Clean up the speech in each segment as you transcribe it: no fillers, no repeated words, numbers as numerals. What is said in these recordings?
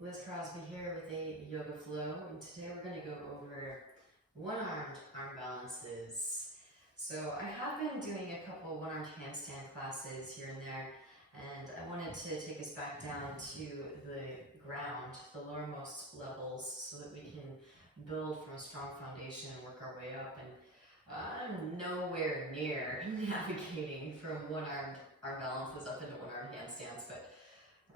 Liz Crosby here with a yoga flow, and today we're going to go over one-armed arm balances. So I have been doing a couple one-armed handstand classes here and there, and I wanted to take us back down to the ground, the lowermost levels, so that we can build from a strong foundation and work our way up. And I'm nowhere near navigating from one-armed arm balances up into one-armed handstands, but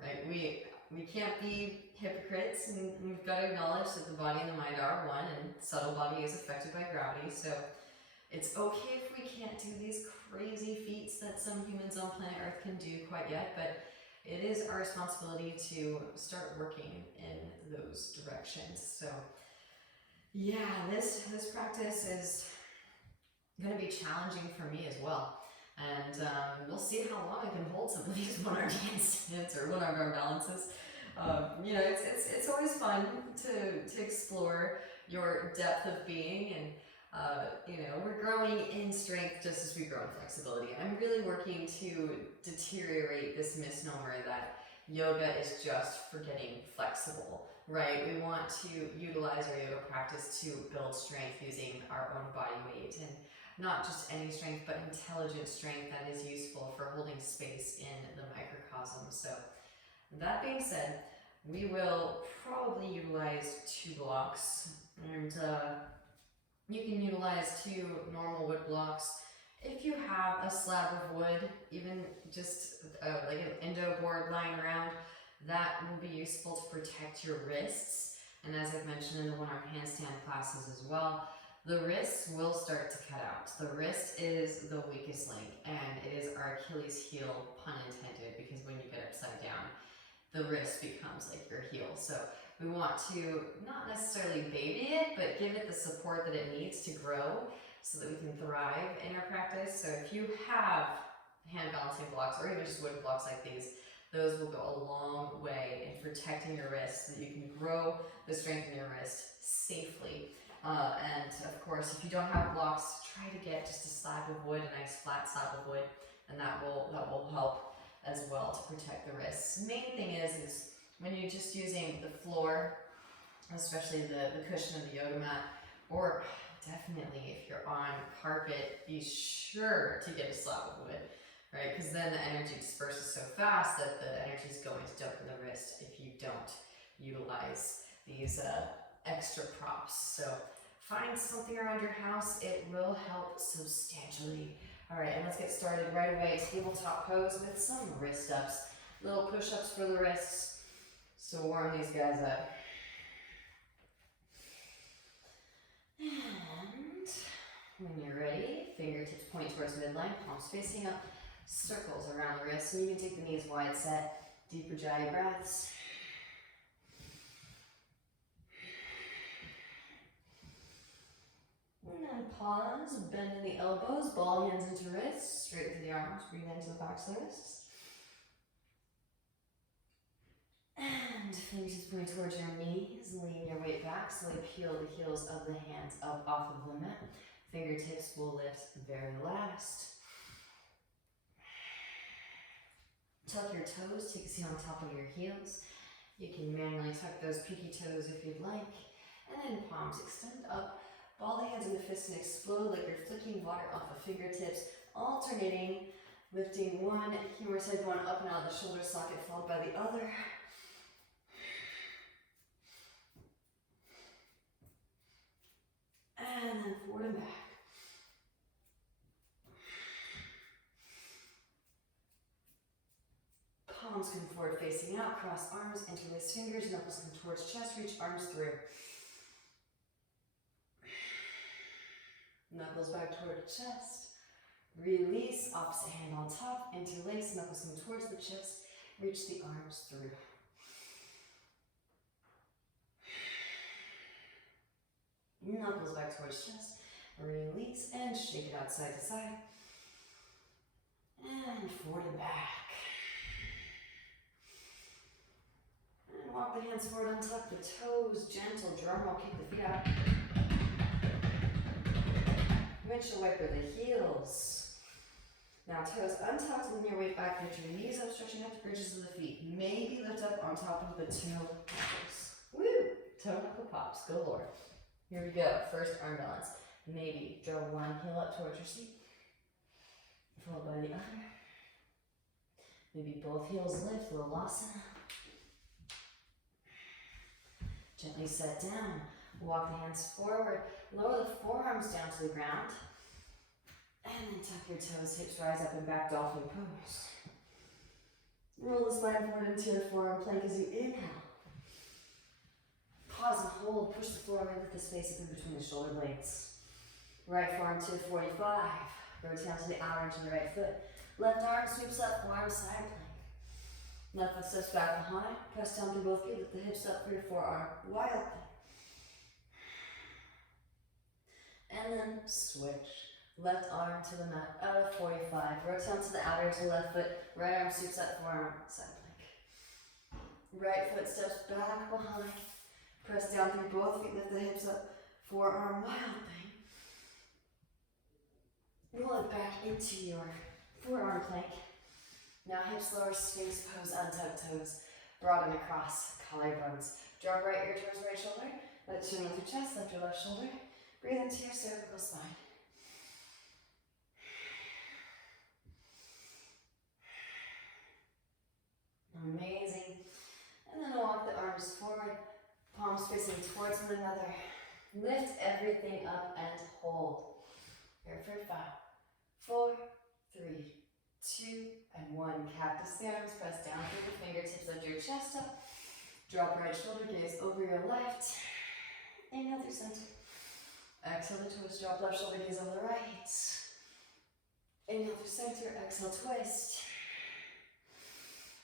right, we can't be hypocrites, and we've got to acknowledge that the body and the mind are one, and subtle body is affected by gravity. So it's okay if we can't do these crazy feats that some humans on planet Earth can do quite yet, but it is our responsibility to start working in those directions. So yeah, this practice is going to be challenging for me as well. And we'll see how long I can hold some of these one-armed handstands or one-armed arm balances. You know, it's always fun to explore your depth of being, and you know, we're growing in strength just as we grow in flexibility. I'm really working to deteriorate this misnomer that yoga is just for getting flexible, right? We want to utilize our yoga practice to build strength using our own body weight, and not just any strength, but intelligent strength that is useful for holding space in the microcosm. So that being said, we will probably utilize 2 blocks, and you can utilize 2 normal wood blocks. If you have a slab of wood, even just like an Indo board lying around, that will be useful to protect your wrists. And as I've mentioned in the one-arm handstand classes as well, the wrists will start to cut out. The wrist is the weakest link, and it is our Achilles heel, pun intended, because when you get upside down, the wrist becomes like your heel. So we want to not necessarily baby it, but give it the support that it needs to grow so that we can thrive in our practice. So if you have hand balancing blocks or even just wooden blocks like these, those will go a long way in protecting your wrist so that you can grow the strength in your wrist safely. And of course, if you don't have blocks, try to get just a slab of wood, a nice flat slab of wood, and that will help as well to protect the wrists. Main thing is when you're just using the floor, especially the cushion of the yoga mat, or definitely if you're on carpet, be sure to get a slab of wood, right? Because then the energy disperses so fast that the energy is going to dump in the wrist if you don't utilize these extra props. So find something around your house, it will help substantially. All right, and let's get started right away. Tabletop pose with some wrist ups, little push-ups for the wrists. So warm these guys up. And when you're ready, fingertips point towards midline, palms facing up, circles around the wrists, and you can take the knees wide set, deep Ujjayi breaths. And then pause, bend in the elbows, ball hands into wrists, straight through the arms, breathe into the backs of the wrists. And fingertips point towards your knees, lean your weight back, slowly peel the heels of the hands up off of the mat. Fingertips will lift very last. Tuck your toes, take a seat on top of your heels. You can manually tuck those pinky toes if you'd like. And then palms extend up. Ball the hands into fists and explode like you're flicking water off of fingertips, alternating, lifting one humerus head bone up and out of the shoulder socket, followed by the other. And then forward and back. Palms come forward facing out, cross arms, interlace fingers, knuckles come towards chest, reach arms through. Knuckles back toward chest. Release, opposite hand on top, interlace, knuckles come towards the chest, reach the arms through. Knuckles back towards chest, release, and shake it out side to side. And forward and back. And walk the hands forward, untuck the toes, gentle drum roll, kick the feet out. Windshield wiper the heels. Now toes untucked, lean your weight back, lift your knees up, stretching out the bridges of the feet. Maybe lift up on top of the toe knuckles. Woo! Toe knuckle pops, galore. Here we go, first arm balance. Maybe draw one heel up towards your seat, followed by the other. Maybe both heels lift, little asana. Gently set down, walk the hands forward, lower the forearms down to the ground. And then tuck your toes, hips rise up and back, dolphin pose. Roll the spine forward into your forearm plank as you inhale. Pause and hold, push the floor away with the space up in between the shoulder blades. Right forearm to 45, rotate onto the outer edge of the right foot. Left arm sweeps up, forearm side plank. Left foot steps back behind, press down through both feet, lift the hips up for your forearm, wild thing. And then switch. Left arm to the mat, out of 45. Rotate onto the outer edge of the left foot. Right arm sweeps up, forearm, side plank. Right foot steps back behind. Press down through both feet, lift the hips up, forearm, wild thing. Roll it back into your forearm plank. Now hips lower, sphinx pose, untuck toes. Broaden across, collarbones. Drop right ear towards right shoulder. Let chin with your chest, lift your left shoulder. Breathe into your cervical spine. Amazing. And then walk the arms forward, palms facing towards one another. Lift everything up and hold. Here for 5, 4, 3, 2, and 1. Cactus the arms, press down through the fingertips, lift your chest up. Drop right shoulder, gaze over your left. Inhale through center. Exhale the twist, drop left shoulder, gaze over the right. Inhale through center, exhale twist.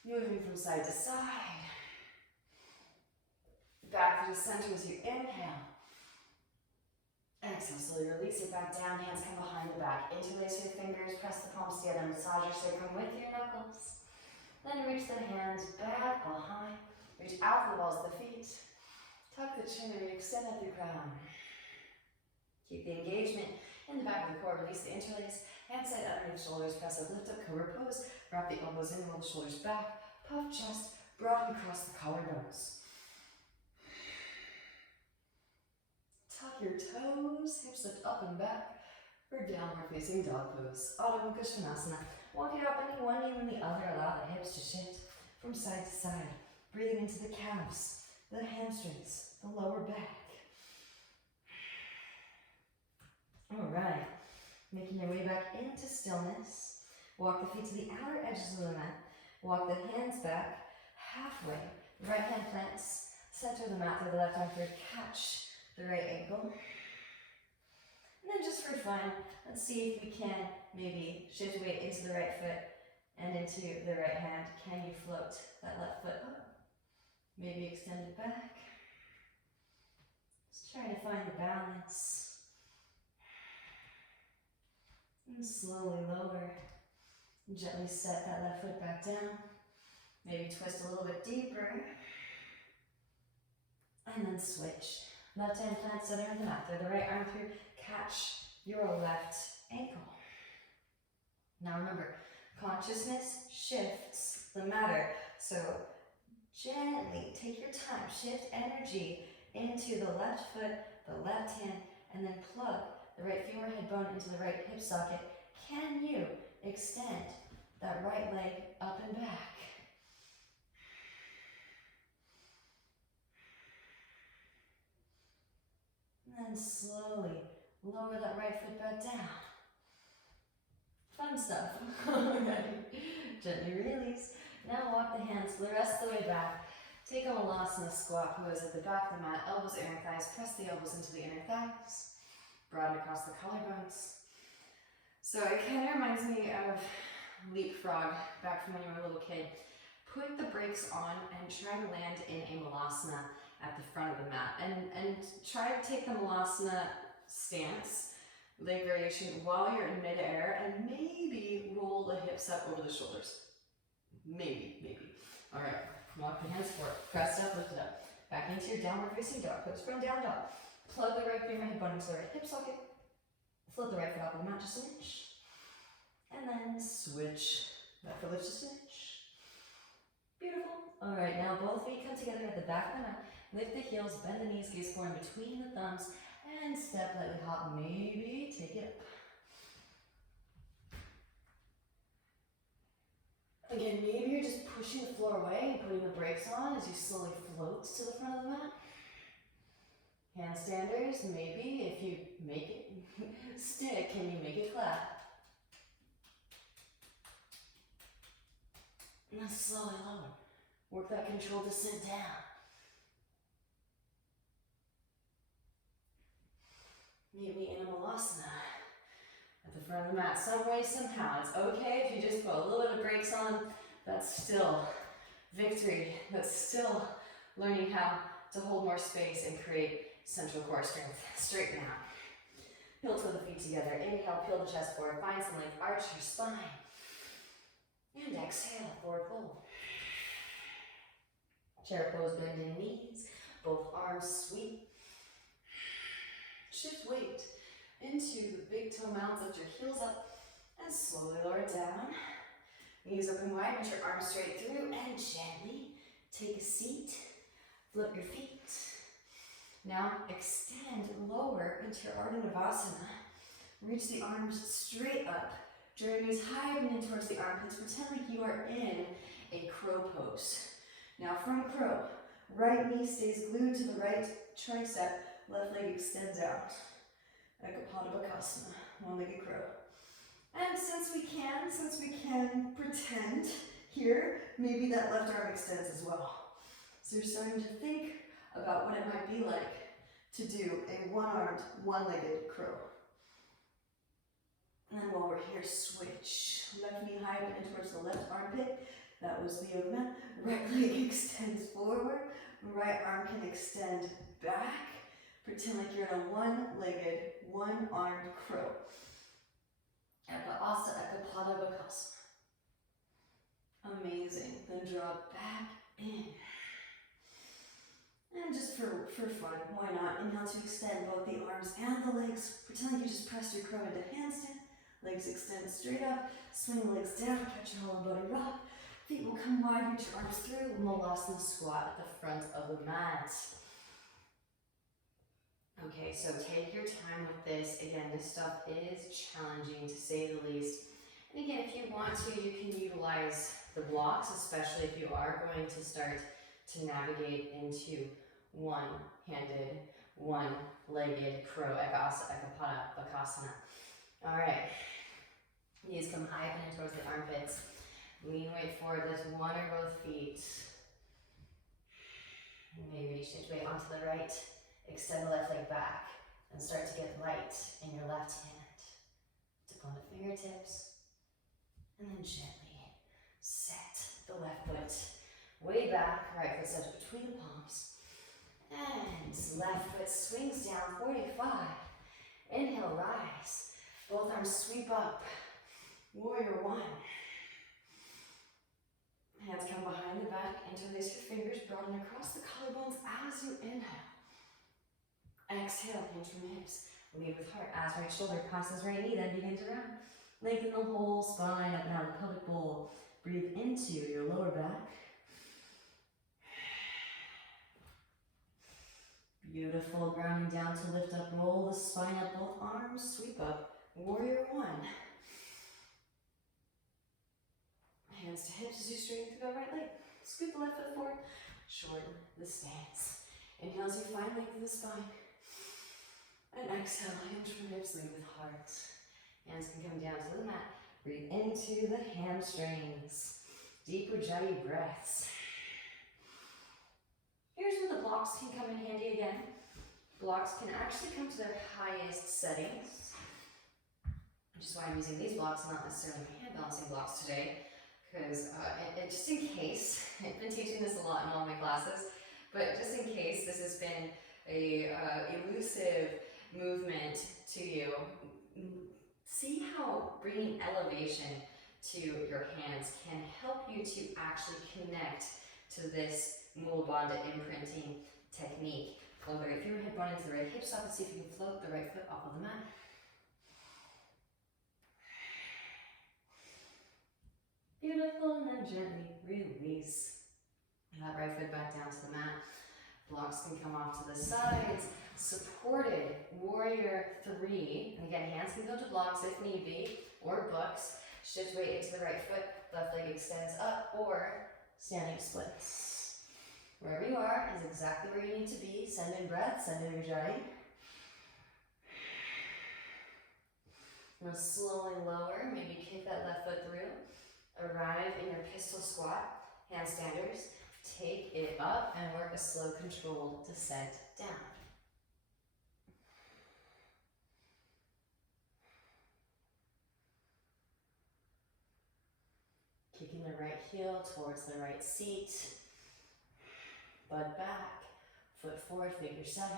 Moving from side to side. Back to the center as you inhale. Exhale, slowly release it back down, hands come behind the back. Interlace your fingers, press the palms together, massage your sacrum with your knuckles. Then reach the hands back behind. Reach out the balls of the feet. Tuck the chin and extend at the crown. Keep the engagement in the back of the core, release the interlace. Hand side underneath shoulders, press up, lift up, cobra pose. Wrap the elbows in, roll the shoulders back. Puff chest, broaden across the collarbones. Tuck your toes, hips lift up and back for downward facing dog pose. Adho Mukha Svanasana. Walk it up, bending one knee and the other. Allow the hips to shift from side to side. Breathing into the calves, the hamstrings, the lower back. All right. Making your way back into stillness. Walk the feet to the outer edges of the mat. Walk the hands back halfway. Right hand plants. Center the mat through the left arm through. Catch the right ankle. And then just for fun, let's see if we can maybe shift weight into the right foot and into the right hand. Can you float that left foot up? Maybe extend it back. Just trying to find the balance. And slowly lower. Gently set that left foot back down. Maybe twist a little bit deeper. And then switch. Left hand plant center of the mat. Throw the right arm through. Catch your left ankle. Now remember, consciousness shifts the matter. So gently take your time. Shift energy into the left foot, the left hand, and then plug the right femur head bone into the right hip socket. Can you extend that right leg up and back? And then slowly lower that right foot back down. Fun stuff. Alright. Gently release. Now walk the hands the rest of the way back. Take a Malasana squat pose at the back of the mat. Elbows, inner thighs. Press the elbows into the inner thighs. Broaden across the collarbones. So it kind of reminds me of leapfrog back from when you were a little kid. Put the brakes on and try to land in a Malasana at the front of the mat. And try to take the Malasana stance, leg variation, while you're in midair, and maybe roll the hips up over the shoulders. Maybe. All right, walk the hands forward. Press up, lift it up. Back into your downward facing dog pose. From down dog. Plug the right femur head bone into the right hip socket. Float the right foot off the mat just an inch. And then switch. Left foot lifts to snitch. Beautiful. All right, now both feet come together at the back of the mat. Lift the heels, bend the knees, gaze forward between the thumbs, and step, lightly hop, maybe take it up. Again, maybe you're just pushing the floor away and putting the brakes on as you slowly float to the front of the mat. Handstanders, maybe if you make it stick, can you make it clap? And then slowly lower. Work that controlled descent down. Maybe in a malasana at the front of the mat, some way, somehow. It's okay if you just put a little bit of brakes on. That's still victory. That's still learning how to hold more space and create central core strength. Straighten out. Heel toe the feet together. Inhale, peel the chest forward. Find some length. Arch your spine. And exhale, forward fold. Chair pose, bending knees. Both arms sweep. Shift weight into the big toe mounds. Lift your heels up and slowly lower it down. Knees open wide, reach your arms straight through, and gently take a seat. Flip your feet. Now extend lower into your Ardha Navasana. Reach the arms straight up. Draw your knees high and in towards the armpits. Pretend like you are in a crow pose. Now from crow, right knee stays glued to the right tricep. Left leg extends out. Ekapada one-legged crow. And since we can pretend here, maybe that left arm extends as well. So you're starting to think about what it might be like to do a one-armed, one-legged crow. And then while we're here, switch. Left knee high up and towards the left armpit. That was the yoga mat. Right leg extends forward. Right arm can extend back. Pretend like you're in a one-legged, one-armed crow. Ekapada Bakasana. Amazing. Then draw back in. And just for fun, why not? Inhale to extend both the arms and the legs. Pretend like you just pressed your crow into handstand. Legs extend straight up. Swing the legs down. Catch your whole body rock. Feet will come wide. Reach your arms through. Malasana squat at the front of the mat. Okay, so take your time with this. Again, this stuff is challenging to say the least. And again, if you want to, you can utilize the blocks, especially if you are going to start to navigate into one-handed, one-legged crow, Ekapada Bakasana. All right, knees come high up and in towards the armpits. Lean weight forward, lift one or both feet. Maybe shift weight onto the right. Extend the left leg back and start to get light in your left hand. Tip on the fingertips and then gently set the left foot way back, right foot steps between the palms. And left foot swings down, 45. Inhale, rise. Both arms sweep up. Warrior one. Hands come behind the back, interlace your fingers, broaden across the collarbones as you inhale. Exhale, hands from hips. Lead with heart, as right shoulder crosses right knee, then begin to round. Lengthen the whole spine up and out of the pelvic bowl. Breathe into your lower back. Beautiful, grounding down to lift up, roll the spine up, both arms, sweep up. Warrior one. Hands to hips as you straighten through the right leg. Scoot the left foot forward, shorten the stance. Inhale as you find length of the spine. And exhale, hinge from hips, lead with heart. Hands can come down to the mat. Breathe into the hamstrings. Deep Ujjayi breaths. Here's where the blocks can come in handy again. Blocks can actually come to their highest settings, which is why I'm using these blocks, not necessarily hand balancing blocks today, because just in case, I've been teaching this a lot in all my classes, but just in case this has been a elusive movement to you, see how bringing elevation to your hands can help you to actually connect to this Mula Bandha imprinting technique. Pull the right fingertip bone into the right hip socket, see if you can float the right foot off of the mat. Beautiful, and then gently release. That right foot back down to the mat. Blocks can come off to the sides. Supported warrior 3. And again, hands can go to blocks if need be, or books. Shift weight into the right foot. Left leg extends up, or standing splits. Wherever you are is exactly where you need to be. Send in breath, send in ujjayi. I'm going to slowly lower, maybe kick that left foot through. Arrive in your pistol squat, handstanders. Take it up and work a slow, controlled descent down. Kicking the right heel towards the right seat. Butt back, foot forward, figure 7.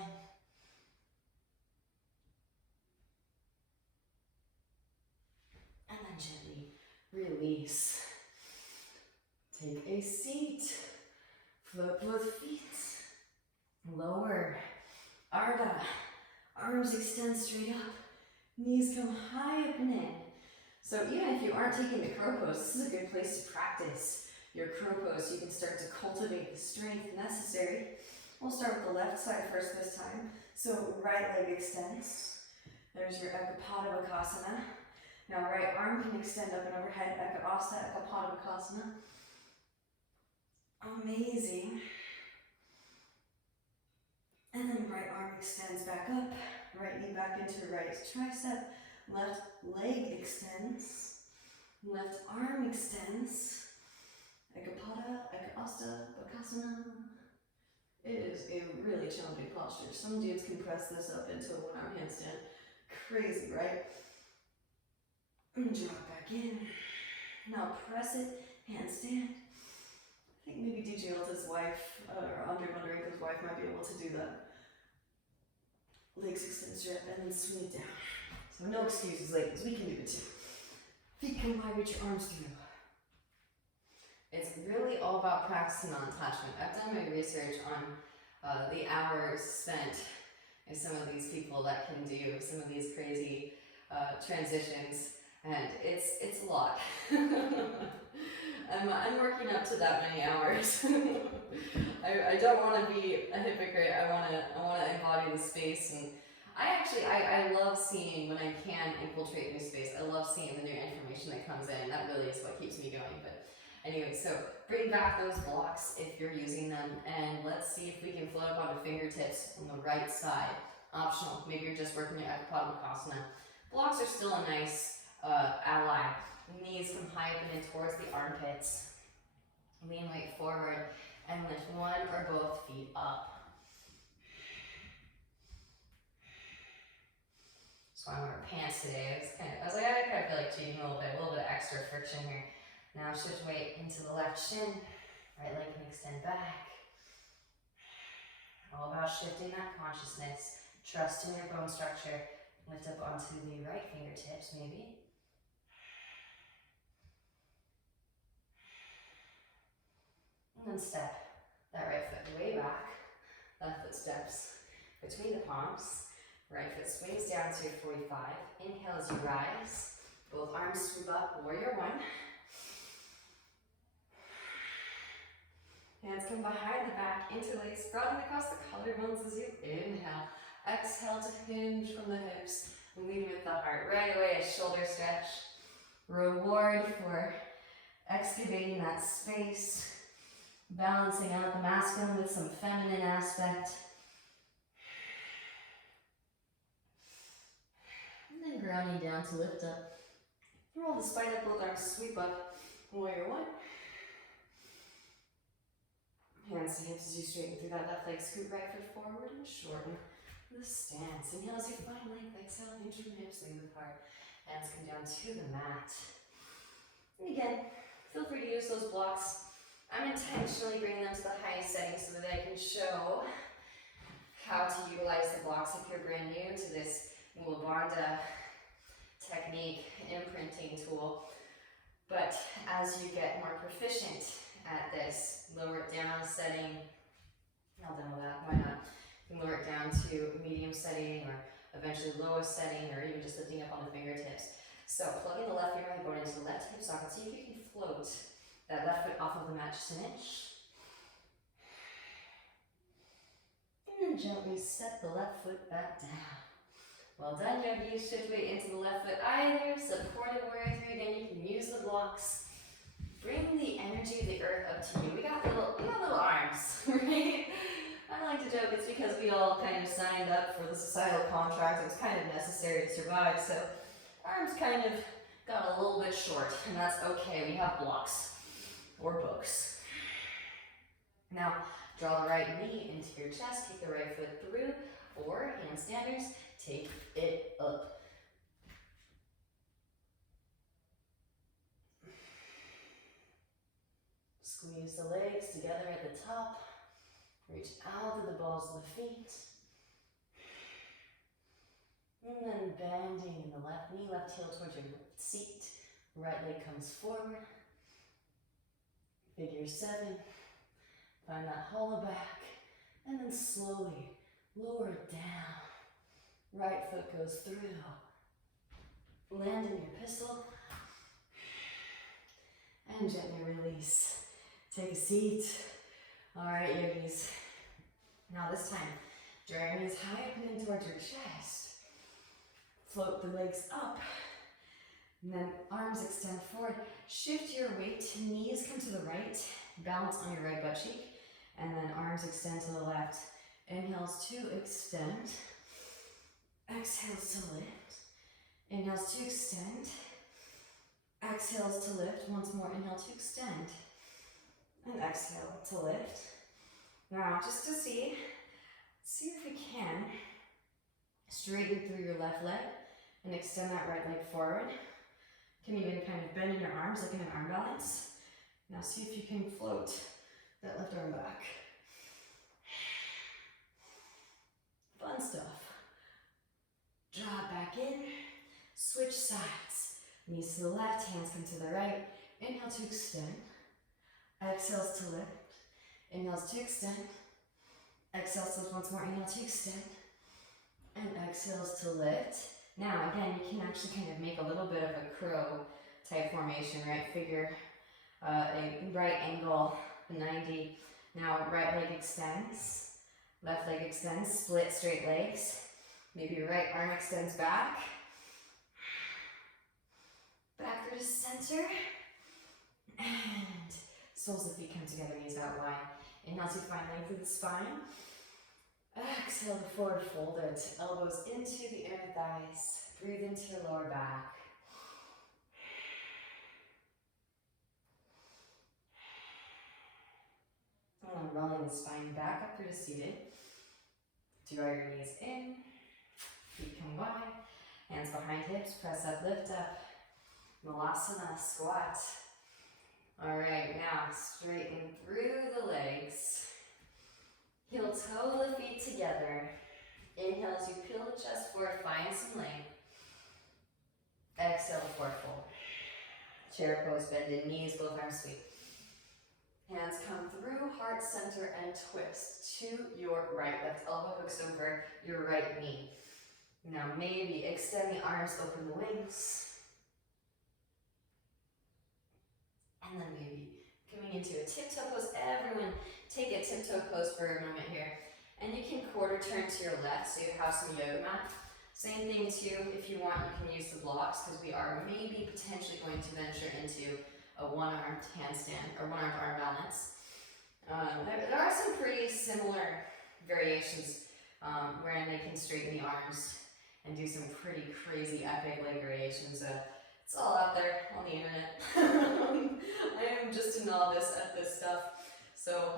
And then gently release. Take a seat. Float both feet. Lower. Ardha. Arms extend straight up. Knees come high up and in. So even if you aren't taking the crow pose, this is a good place to practice your crow pose. You can start to cultivate the strength necessary. We'll start with the left side first this time. So right leg extends. There's your Ekapadabhakasana. Now right arm can extend up and overhead. Ekavasa, Ekapadabhakasana. Amazing. And then right arm extends back up. Right knee back into right tricep. Left leg extends. Left arm extends. Ekapada, Ekavasa, Bakasana. It is a really challenging posture. Some dudes can press this up into a one-arm handstand. Crazy, right? And drop back in. Now press it, handstand. I think maybe DJ Alta's wife, or Andre Bondarenko's wife might be able to do that. Legs extend straight up and then swing it down. So no excuses, ladies, we can do it too. Feet come wide, reach your arms through. It's really all about practicing on attachment. I've done my research on the hours spent in some of these people that can do some of these crazy transitions, and it's a lot. I'm working up to that many hours. I don't want to be a hypocrite. I want to embody the space, and I love seeing when I can infiltrate new space. I love seeing the new information that comes in. That really is what keeps me going. But anyway, so bring back those blocks if you're using them, and let's see if we can float up onto fingertips on the right side. Optional. Maybe you're just working your Ekapadabhakasana. Blocks are still a nice ally. Knees come high up and in towards the armpits. Lean weight forward and lift one or both feet up. So I'm wearing pants today. I kind of feel like cheating a little bit of extra friction here. Now shift weight into the left shin. Right leg can extend back. All about shifting that consciousness. Trust in your bone structure. Lift up onto the right fingertips maybe. And then step that right foot way back. Left foot steps between the palms. Right foot swings down to 45. Inhale as you rise. Both arms swoop up, warrior 1. Hands come behind the back, interlace, broaden across the collarbones as you inhale. Exhale to hinge from the hips. Lead with the heart. Right away, a shoulder stretch. Reward for excavating that space. Balancing out the masculine with some feminine aspect. And then grounding down to lift up. Roll the spine up, both arms sweep up. Warrior 1. Hands to hips as you straighten through that left leg. Scoot right foot forward and shorten the stance. Inhale as you find length. Exhale, hinge from hips, lean with heart. Hands come down to the mat. And again, feel free to use those blocks. I'm intentionally bringing them to the highest setting so that I can show how to utilize the blocks if you're brand new to this Mula Bandha technique imprinting tool. But as you get more proficient at this, lower it down a setting. I'll demo that, why not? You can lower it down to a medium setting or eventually lowest setting or even just lifting up on the fingertips. So plugging the left and right bone into the left hip socket. See if you can float that left foot off of the mat just an inch. And then gently step the left foot back down. Well done, yogis. Shift weight into the left foot either. Supported warrior 3. Again, you can use the blocks. Bring the energy of the earth up to you. We got little arms, right? I like to joke it's because we all kind of signed up for the societal contract. It was kind of necessary to survive, so arms kind of got a little bit short, and that's okay. We have blocks or books. Now, draw the right knee into your chest. Take the right foot through, or handstanders. Take it up. Squeeze the legs together at the top. Reach out to the balls of the feet. And then bending in the left knee, left heel towards your seat. Right leg comes forward. Figure 7. Find that hollow back. And then slowly lower it down. Right foot goes through. Land in your pistol. And gently release. Take a seat. All right, yogis. Now this time, draw your knees high up and in towards your chest. Float the legs up. And then arms extend forward. Shift your weight. Knees come to the right. Balance on your right butt cheek. And then arms extend to the left. Inhales to extend. Exhales to lift. Inhales to extend. Exhales to lift. Once more, inhale to extend. And exhale to lift. Now, just to see if you can straighten through your left leg and extend that right leg forward. You can even kind of bend in your arms like in an arm balance. Now see if you can float that left arm back. Fun stuff. Draw it back in. Switch sides. Knees to the left, hands come to the right. Inhale to extend. Exhales to lift. Inhales to extend. Exhales to lift once more. Inhale to extend. And exhales to lift. Now again, you can actually kind of make a little bit of a crow type formation, right? Figure a right angle, 90. Now right leg extends. Left leg extends. Split straight legs. Maybe your right arm extends back. Back through to center. And soles of the feet come together, knees out wide. Inhale to find length through the spine. Exhale to forward fold it. Elbows into the inner thighs. Breathe into your lower back. And then rolling the spine back up through to seated. Draw your knees in. Feet come wide. Hands behind hips. Press up, lift up. Malasana, squat. All right, now straighten through the legs. Heel toe the feet together. Inhale as you peel the chest forward, find some length. Exhale, forward fold. Chair pose, bend in knees, both arms sweep. Hands come through, heart center, and twist to your right. Left elbow hooks over your right knee. Now maybe extend the arms, open the wings. And then maybe coming into a tiptoe pose. Everyone take a tiptoe pose for a moment here. And you can quarter turn to your left so you have some yoga mat. Same thing too, if you want, you can use the blocks because we are maybe potentially going to venture into a one-armed handstand or one-armed arm balance. There are some pretty similar variations wherein they can straighten the arms and do some pretty crazy epic leg variations. It's all out there on the internet. I am just a novice at this stuff, so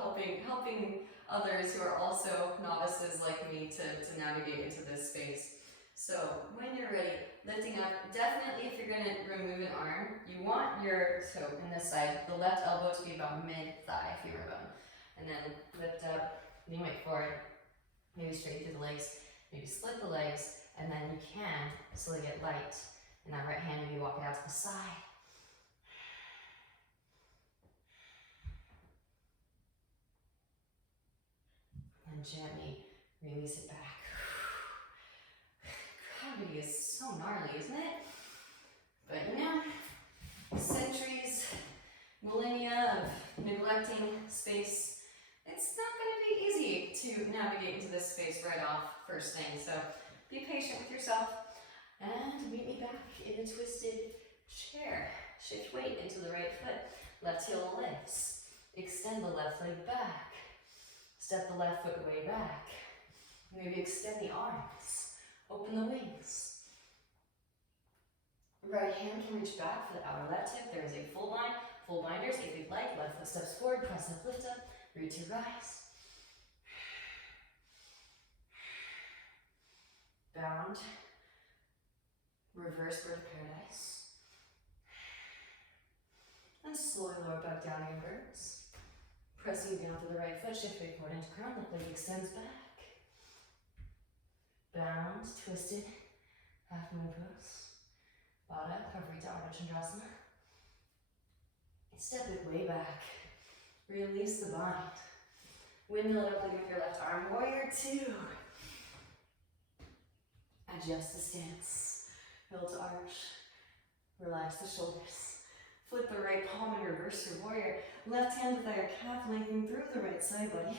helping others who are also novices like me to navigate into this space. So when you're ready, lifting up, definitely if you're going to remove an arm, you want your, so in this side, the left elbow to be about mid-thigh femur bone. And then lift up, knee weight forward, maybe straight through the legs, maybe split the legs, and then you can slowly get light. And that right hand maybe walk it out to the side. And gently release it back. Gravity is so gnarly, isn't it? But you know, centuries, millennia of neglecting space, it's not going to be easy to navigate into this space right off first thing. So be patient with yourself and meet me back in a twisted chair. Shift weight into the right foot, left heel lifts. Extend the left leg back. Step the left foot way back. Maybe extend the arms. Open the wings. Right hand can reach back for the outer left hip. There is a full bind. Full binders if you'd like. Left foot steps forward. Press up, lift up. Reach to rise. Bound. Reverse bird paradise. And slowly lower back down the inverts. Pressing down to the right foot, shift weight forward into crown, left leg extends back. Bound, twisted, half moon pose. Baddha, recovery to Ardha Chandrasana. Step it way back. Release the bind. Windmill it up like with your left arm. Warrior two. Adjust the stance. Heel to arch. Relax the shoulders. Flip the right palm and reverse your warrior. Left hand with your calf lengthening through the right side body.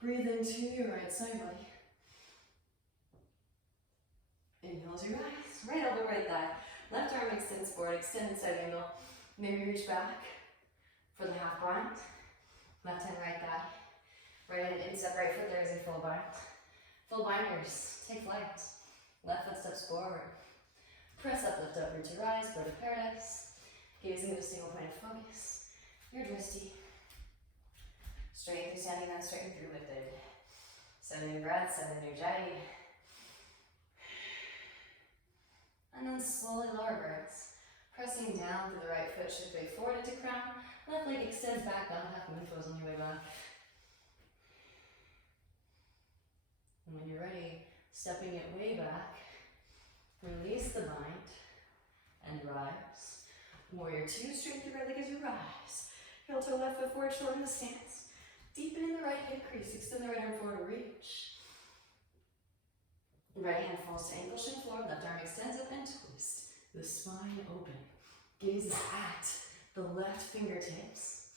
Breathe into your right side body. Inhale as you rise. Right elbow, right thigh. Left arm extends forward, extended side angle. Maybe reach back for the half bind. Left hand, right thigh. Right hand, instep, right foot, there is a full bind. Full binders, take flight. Left foot steps forward. Press up, lift up, reach to rise, bird of paradise. Gazing at a single point of focus. Your drishti. Straighten through standing up, straighten through lifted. 7 new breaths, 7 new jai. And then slowly lower birds. Pressing down through the right foot, shift weight forward into crown. Left leg extends back, down half moon pose on your way back. And when you're ready, stepping it way back, release the bind and rise. Warrior two, straight through right leg as you rise. Heel toe left foot forward, shorten the stance. Deepen in the right hip crease, extend the right arm forward, reach. Right hand falls to ankle, shin forward, left arm extends up and twist. The spine open. Gaze at the left fingertips.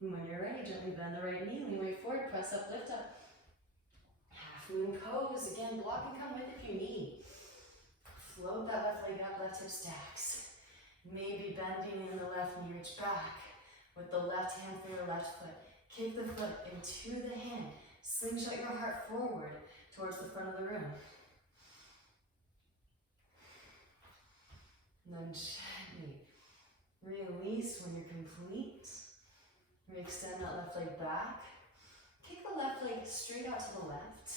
And when you're ready, gently bend the right knee, lean weight forward, press up, lift up. Half moon pose, again, block and come with if you need. Float that left leg up, left hip stacks. Maybe bending in the left knee, reach back with the left hand for your left foot. Kick the foot into the hand. Slingshot your heart forward towards the front of the room. And then gently release when you're complete. Re-extend that left leg back. Kick the left leg straight out to the left.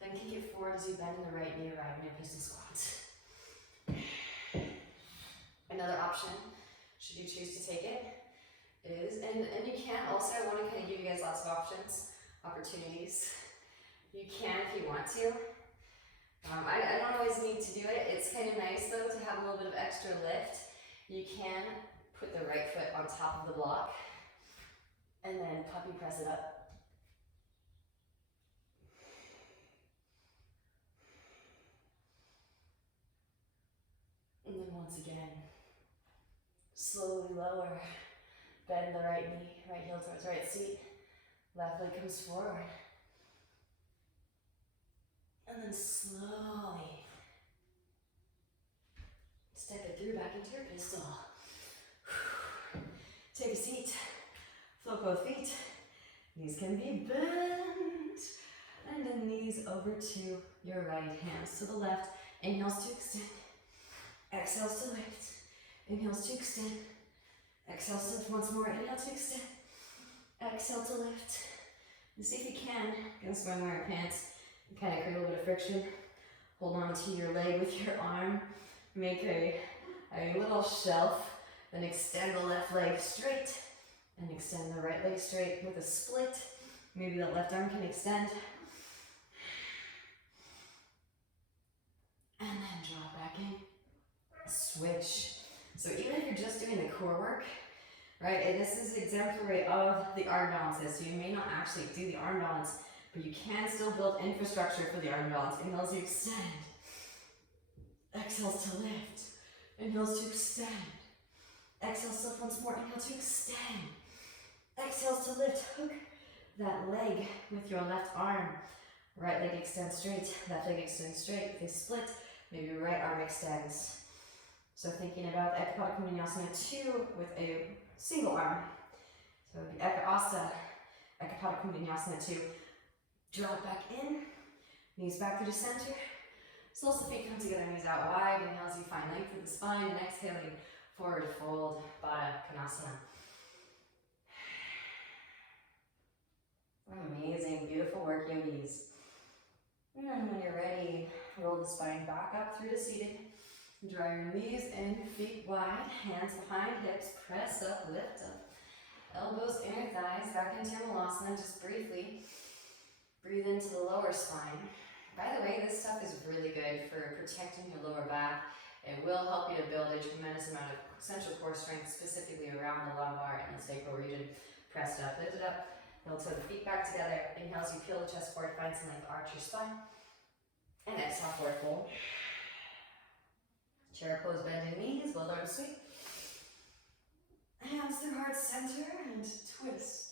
Then kick it forward as you bend in the right knee, arriving at piston squat. Another option, should you choose to take it, is, and you can also, I want to kind of give you guys lots of options, opportunities. You can if you want to. I don't always need to do it. It's kind of nice though to have a little bit of extra lift. You can put the right foot on top of the block and then puppy press it up. And then once again, slowly lower. Bend the right knee, right heel towards right seat. Left leg comes forward. And then slowly step it through back into your pistol. Take a seat. Float both feet. Knees can be bent. And then knees over to your right, hands to the left. Inhales to extend. Exhales to lift. Inhales to extend. Exhale to lift once more. Inhale to extend. Exhale to lift. And see if you can, against my wearing pants, kind of create a little bit of friction. Hold on to your leg with your arm. Make a little shelf. Then extend the left leg straight. And extend the right leg straight with a split. Maybe the left arm can extend. And then drop back in. Switch. So even if you're just doing the core work, right, and this is exemplary of the arm balances, so you may not actually do the arm balance, But you can still build infrastructure for the arm balance. Inhales, you extend. Exhales to lift. Inhales to extend. Exhales to lift once more. Inhale to extend. Exhales to lift. Hook that leg with your left arm. Right leg extends straight. Left leg extends straight. They split. Maybe right arm extends. So thinking about Ekapada Kumbhanyasana 2 with a single arm. So it would be Eka Asta, Ekapada Kumbhanyasana 2. Draw it back in. Knees back through the center. Soles of the feet come together, knees out wide. Inhale as you find length through the spine, and exhaling, forward fold, Baddha Konasana. Amazing, beautiful work, yogis. And when you're ready, roll the spine back up through to seated. Draw your knees in, feet wide, hands behind hips, press up, lift up. Elbows, inner thighs, back into Malasana, just briefly. Breathe into the lower spine. By the way, this stuff is really good for protecting your lower back. It will help you to build a tremendous amount of central core strength, specifically around the lumbar and the sacral region. Press it up, lift it up. Heel toe the feet back together. Inhale as you peel the chest forward, find some length, arch your spine. And exhale, forward fold. Chair pose, bending knees, well done, sweep. Hands through heart center and twist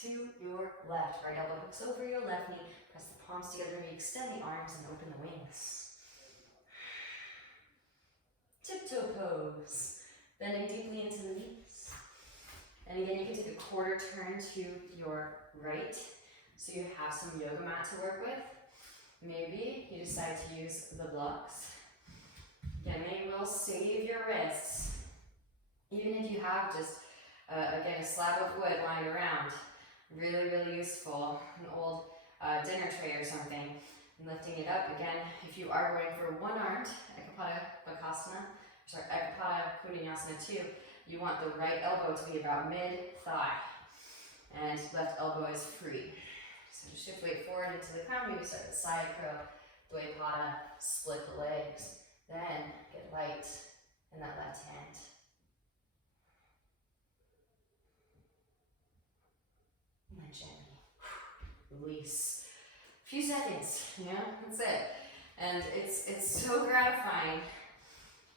to your left. Right elbow hooks over your left knee. Press the palms together, extend the arms and open the wings. Tiptoe pose, bending deeply into the knees. And again, you can take a quarter turn to your right, so you have some yoga mat to work with. Maybe you decide to use the blocks. Again, they will save your wrists. Even if you have just, again, a slab of wood lying around. Really, really useful. An old dinner tray or something. And lifting it up. Again, if you are going for one-armed Ekapada Kumbhanyasana 2, you want the right elbow to be about mid-thigh. And left elbow is free. So just shift weight forward into the crown. Maybe start with side crow, Dvaipada, split the legs. Then get light in that left hand. And then gently release. A few seconds, that's it. And it's so gratifying.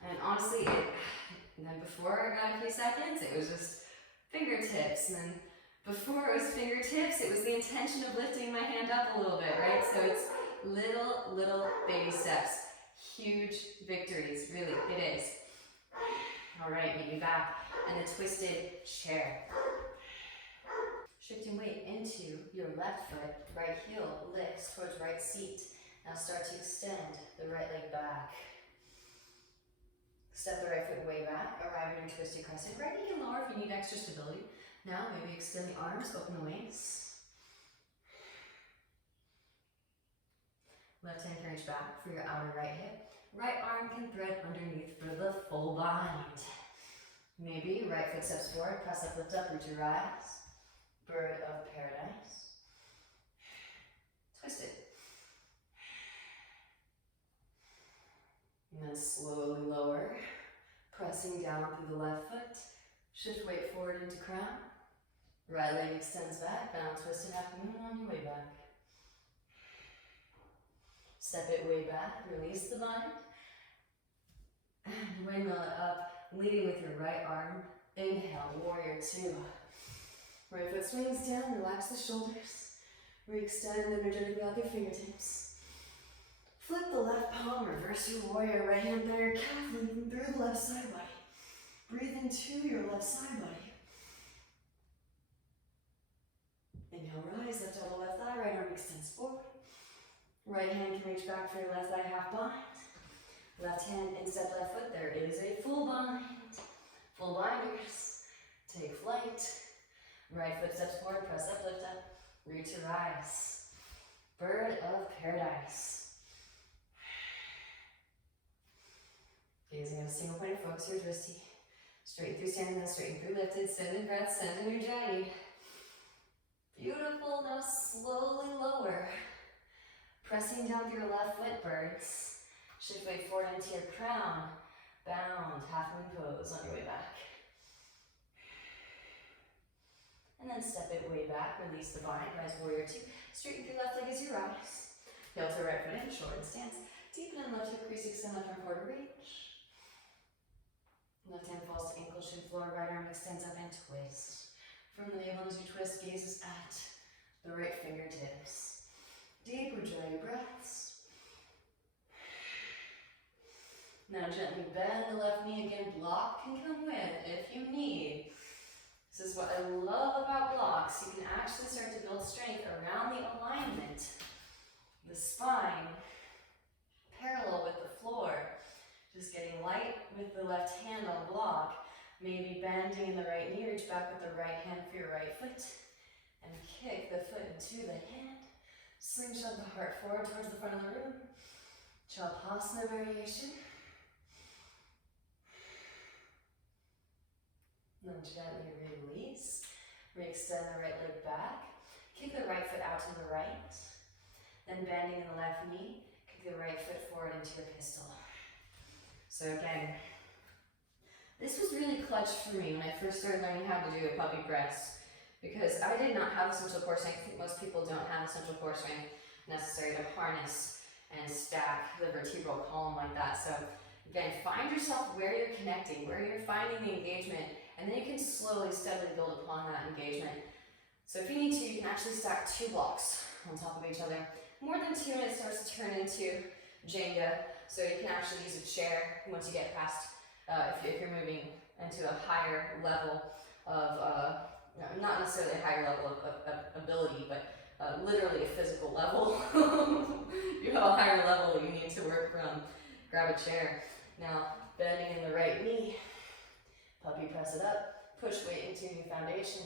And honestly, and then before I got a few seconds, it was just fingertips. And then before it was fingertips, it was the intention of lifting my hand up a little bit, right? So it's little baby steps. Huge victories, really, it is. All right, meet me back in the twisted chair. Shifting weight into your left foot, right heel lifts towards right seat. Now start to extend the right leg back. Step the right foot way back, arrive in your twisted crescent. Right knee can lower if you need extra stability. Now maybe extend the arms, open the wings. Left hand can reach back for your outer right hip. Right arm can thread underneath for the full bind. Maybe right foot steps forward, press up, lift up, root your eyes. Bird of paradise. Twist it. And then slowly lower, pressing down through the left foot. Shift weight forward into crown. Right leg extends back, down twist and half moon on your way back. Step it way back, release the bind. And windmill it up, leading with your right arm. Inhale, warrior 2. Right foot swings down, relax the shoulders. Re-extend energetically out your fingertips. Flip the left palm, reverse your warrior. Right hand by your calf, lengthen through the left side body. Breathe into your left side body. Inhale, rise, lift out the left thigh, right arm extends forward. Right hand can reach back for your left thigh, half bind. Left hand, instep left foot, there is a full bind. Full binders, take flight. Right foot steps forward, press up, lift up, root to rise. Bird of paradise. Gazing at a single point of focus, your dristy. Straighten through standing, then straighten through lifted, send in breath, send in your jai. Beautiful, now slowly lower. Pressing down through your left foot, birds. Shift weight forward into your crown. Bound, half moon pose on your way back. And And then step it way back, release the bind, rise warrior two. Straighten through left leg as you rise. Heel to right foot in, shorten stance. Deepen in left hip crease, extend left arm forward, reach. Left hand falls to ankle, shin floor, right arm extends up and twist. From the navel as you twist, gazes at the right fingertips. Deep, enjoy your breaths. Now gently bend the left knee again. Block can come with if you need. This is what I love about blocks. You can actually start to build strength around the alignment. The spine parallel with the floor. Just getting light with the left hand on block. Maybe bending in the right knee. Reach back with the right hand for your right foot. And kick the foot into the hand. Slingshot the heart forward towards the front of the room. Chalpasana variation. Then gently release. Re-extend the right leg back. Kick the right foot out to the right. Then bending in the left knee. Kick the right foot forward into your pistol. So again, this was really clutch for me when I first started learning how to do a puppy press, because I did not have essential core strength. I think most people don't have essential core strength necessary to harness and stack the vertebral column like that. So again, find yourself where you're connecting, where you're finding the engagement, and then you can slowly, steadily build upon that engagement. So if you need to, you can actually stack 2 blocks on top of each other. More than 2 and it starts to turn into Jenga. So you can actually use a chair once you get past, if you're moving into a higher level of, not necessarily a higher level of ability, but literally a physical level. You have a higher level you need to work from. Grab a chair. Now, bending in the right knee. Puppy press it up. Push weight into your foundation.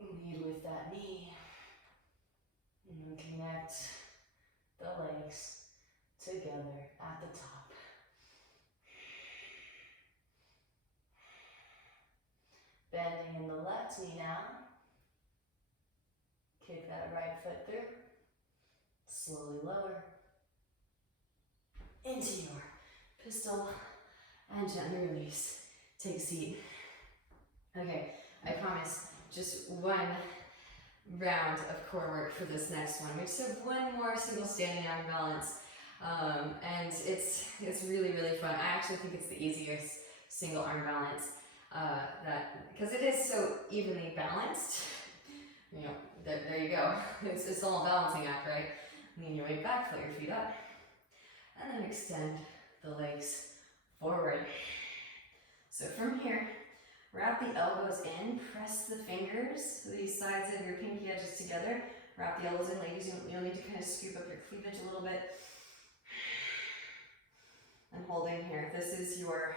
Lead with that knee. And connect the legs together at the top. Bending in the left knee now. Kick that right foot through. Slowly lower. Into your pistol. And gently release. Take a seat. Okay, I promise just one round of core work for this next one. We just have one more single standing arm balance. And it's really, really fun. I actually think it's the easiest single arm balance. Because it is so evenly balanced. You know, there you go. It's all a balancing act, right? Lean your weight back, float your feet up. And then extend the legs forward. So from here, wrap the elbows in, press the fingers, these sides of your pinky edges together. Wrap the elbows in, ladies. You'll need to kind of scoop up your cleavage a little bit. And holding here. This is your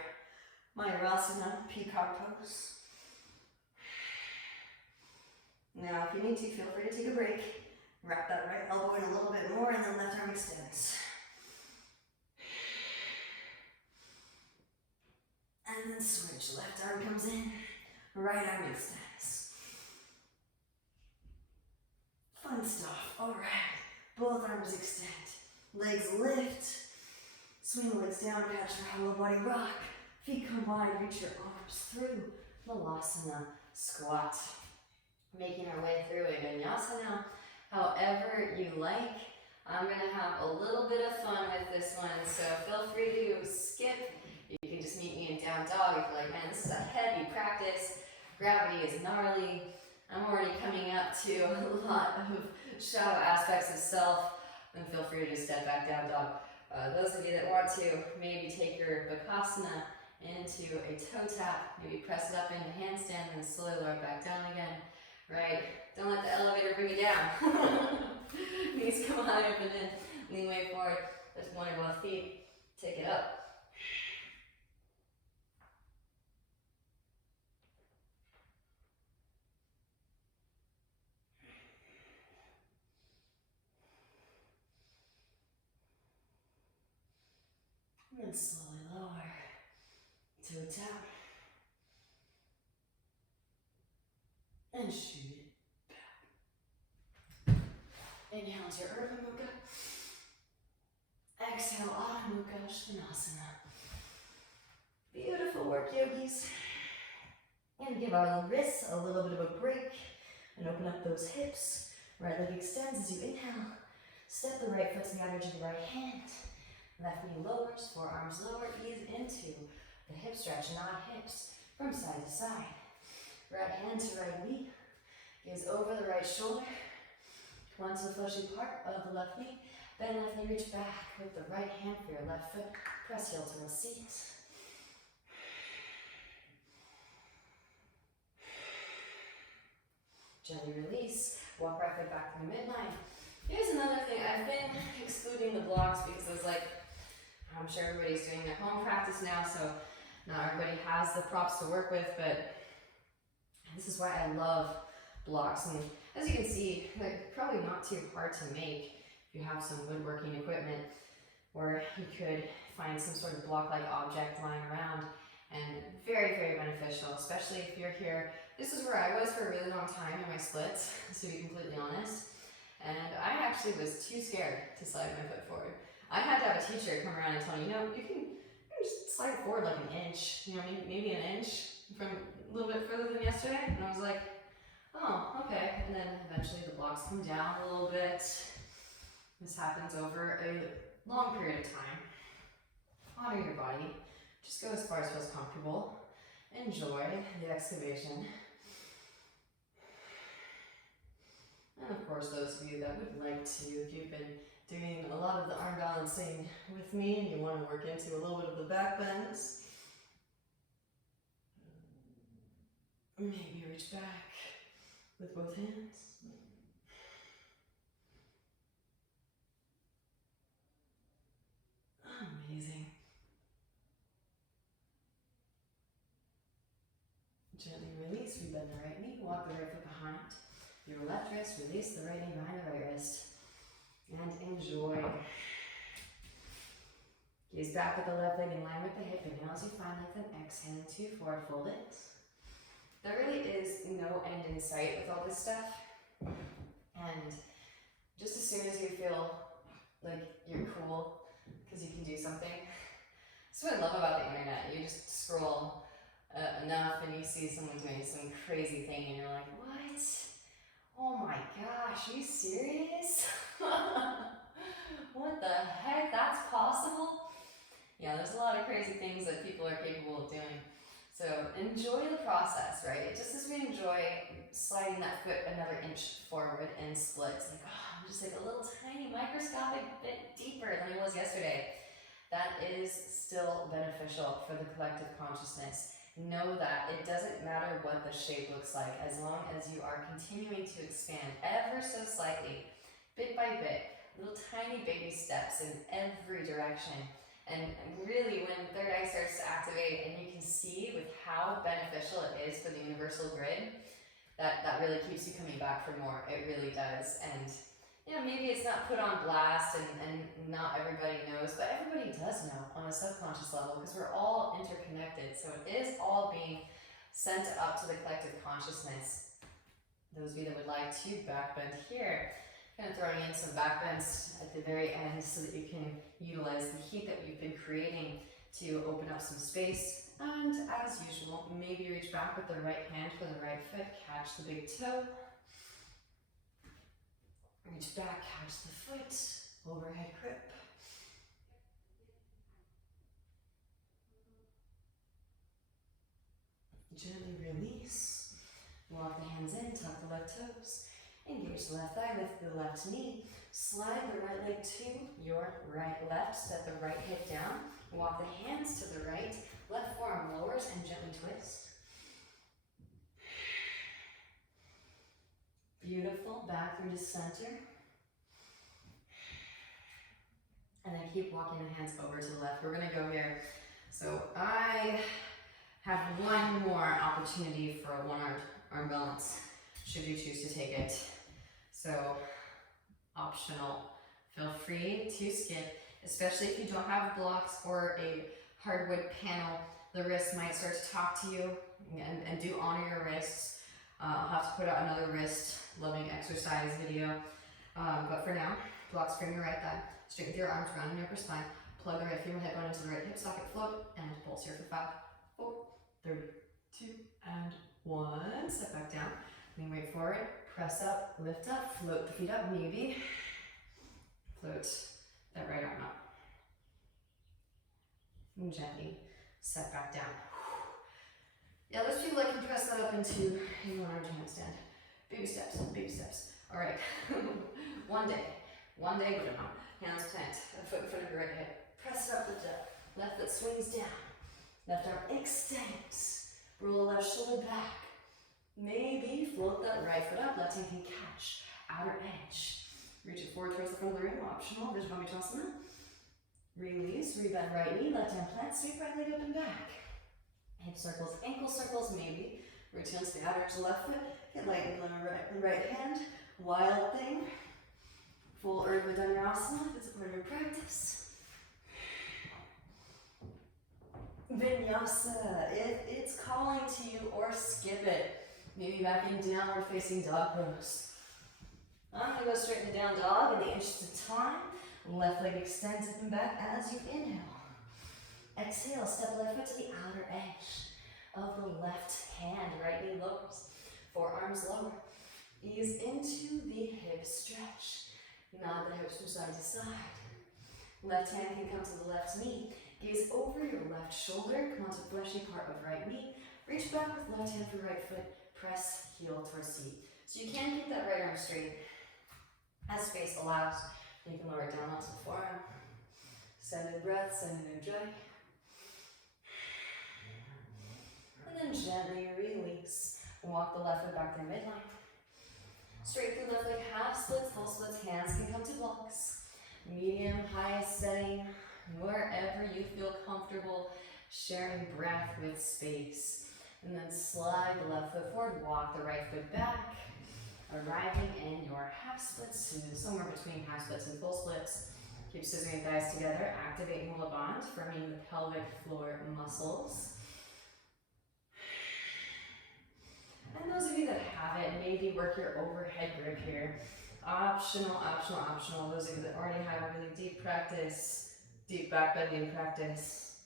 Mayurasana peacock pose. Now, if you need to, feel free to take a break. Wrap that right elbow in a little bit more, and then left arm extends. And then switch. Left arm comes in, right arm extends. Fun stuff. All right. Both arms extend. Legs lift. Swing the legs down, catch your hollow body rock. Feet combine, reach your arms through. Malasana squat. Making our way through a vinyasa however you like. I'm going to have a little bit of fun with this one, so feel free to skip. You can just meet me in down dog if you're like, man, this is a heavy practice. Gravity is gnarly. I'm already coming up to a lot of shadow aspects of self. Then feel free to just step back down dog. Those of you that want to, maybe take your bakasana into a toe tap. Maybe press it up into handstand and slowly lower back down again. Right? Don't let the elevator bring you down. Knees come high up and in. Lean way forward. Lift one or both feet. Take it up. And then slowly lower to a tap. And shoot it back. Inhale to your Urdhva Mukha. Exhale, Adho Mukha Svanasana. Beautiful work, yogis. And give our wrists a little bit of a break and open up those hips. Right leg extends as you inhale. Step the right foot together to the right hand. Left knee lowers, forearms lower, ease into the hip stretch, not hips, from side to side. Right hand to right knee, gaze over the right shoulder. Come onto the fleshy part of the left knee. Bend left knee, reach back with the right hand for your left foot. Press heel to the seat. Gently release, walk right foot back to the midline. Here's another thing, I've been excluding the blocks because it's like, I'm sure everybody's doing their home practice now, so not everybody has the props to work with, but this is why I love blocks. And as you can see, they're probably not too hard to make if you have some woodworking equipment, or you could find some sort of block-like object lying around, and very, very beneficial, especially if you're here. This is where I was for a really long time in my splits, to be completely honest. And I actually was too scared to slide my foot forward. I had to have a teacher come around and tell me, you can just slide it forward like an inch, maybe an inch from a little bit further than yesterday. And I was like, oh, okay. And then eventually the blocks come down a little bit. This happens over a long period of time. Honor your body. Just go as far as feels comfortable. Enjoy the excavation. And of course, those of you that would like to, if you've been doing a lot of the arm balancing with me and you want to work into a little bit of the back bends, maybe reach back with both hands. Amazing. Gently release, rebend the right knee, walk the right foot behind your left wrist, release the right knee behind the right wrist, and enjoy. Gaze back with the left leg in line with the hip, and now as you find length, then exhale into forward fold it. There really is no end in sight with all this stuff, and just as soon as you feel like you're cool because you can do something, that's what I love about the internet. You just scroll enough and you see someone doing some crazy thing and you're like, what? Oh my gosh, are you serious? What the heck, that's possible? Yeah, there's a lot of crazy things that people are capable of doing. So enjoy the process, right? Just as we enjoy sliding that foot another inch forward in splits, like, I'm just like a little tiny microscopic bit deeper than I was yesterday. That is still beneficial for the collective consciousness. Know that it doesn't matter what the shape looks like, as long as you are continuing to expand ever so slightly, bit by bit, little tiny baby steps in every direction. And really, when third eye starts to activate and you can see with how beneficial it is for the universal grid, that really keeps you coming back for more. It really does. And maybe it's not put on blast and not everybody knows, but everybody does know on a subconscious level because we're all interconnected. So it is all being sent up to the collective consciousness. Those of you that would like to backbend here, kind of throwing in some backbends at the very end so that you can utilize the heat that we've been creating to open up some space. And as usual, maybe reach back with the right hand for the right foot, catch the big toe. Reach back, catch the foot, overhead grip. Gently release. Walk the hands in, tuck the left toes. Engage the left thigh, lift the left knee. Slide the right leg to your right left. Set the right hip down. Walk the hands to the right. Left forearm lowers and gently twist. Beautiful. Back through to center. And then keep walking the hands over to the left. We're going to go here. So I have one more opportunity for a one-armed arm balance, should you choose to take it. So optional. Feel free to skip, especially if you don't have blocks or a hardwood panel. The wrists might start to talk to you, and do honor your wrists. I'll have to put out another wrist loving exercise video. But for now, blocks from your right thigh. Straighten your arms around your upper spine. Plug the right femur head bone into the right hip socket, float, and pulse here for 5, 4, 3, 2, and step back down, lean weight forward, press up, lift up, float the feet up, maybe. Float that right arm up. And gently step back down. Yeah, those people that can press that up into a one-armed handstand. Baby steps, baby steps. All right, one day, good enough. Hands plant, a foot in front of your right hip. Press it up, lift up. Left foot swings down. Left arm extends. Roll the left shoulder back. Maybe float that right foot up. Left hand can catch. Outer edge. Reach it forward towards the front of the ring. Optional. Vajrayana. Release. Rebend right knee. Left hand plant. Sweep right leg up and back. Hip circles, ankle circles, maybe. Reach into the outer edge of the left foot. Get lightly on the right hand. Wild thing. Full Urdhva Dhanurasana if it's a part of your practice. Vinyasa, if it's calling to you, or skip it. Maybe back in downward facing dog pose. I'm gonna go straight into down dog in the interest of time. Left leg extends up and back as you inhale. Exhale, step left foot to the outer edge of the left hand. Right knee lowers, forearms lower. Ease into the hip stretch. Nod the hips from side to side. Left hand can come to the left knee. Gaze over your left shoulder. Come onto the fleshy part of right knee. Reach back with left hand for right foot. Press heel towards seat. So you can keep that right arm straight as space allows. You can lower it down onto the forearm. Send in breath, send in ujjayi. And then gently release. Walk the left foot back to midline. Straight through left leg, half splits, full splits. Hands can come to blocks. Medium, high setting, wherever you feel comfortable, sharing breath with space. And then slide the left foot forward, walk the right foot back, arriving in your half splits, somewhere between half splits and full splits. Keep scissoring thighs together, activate Mula Bandh, firming the pelvic floor muscles. And those of you that have it, maybe work your overhead grip here. Optional, optional, optional. Those of you that already have really deep practice, deep back bending practice.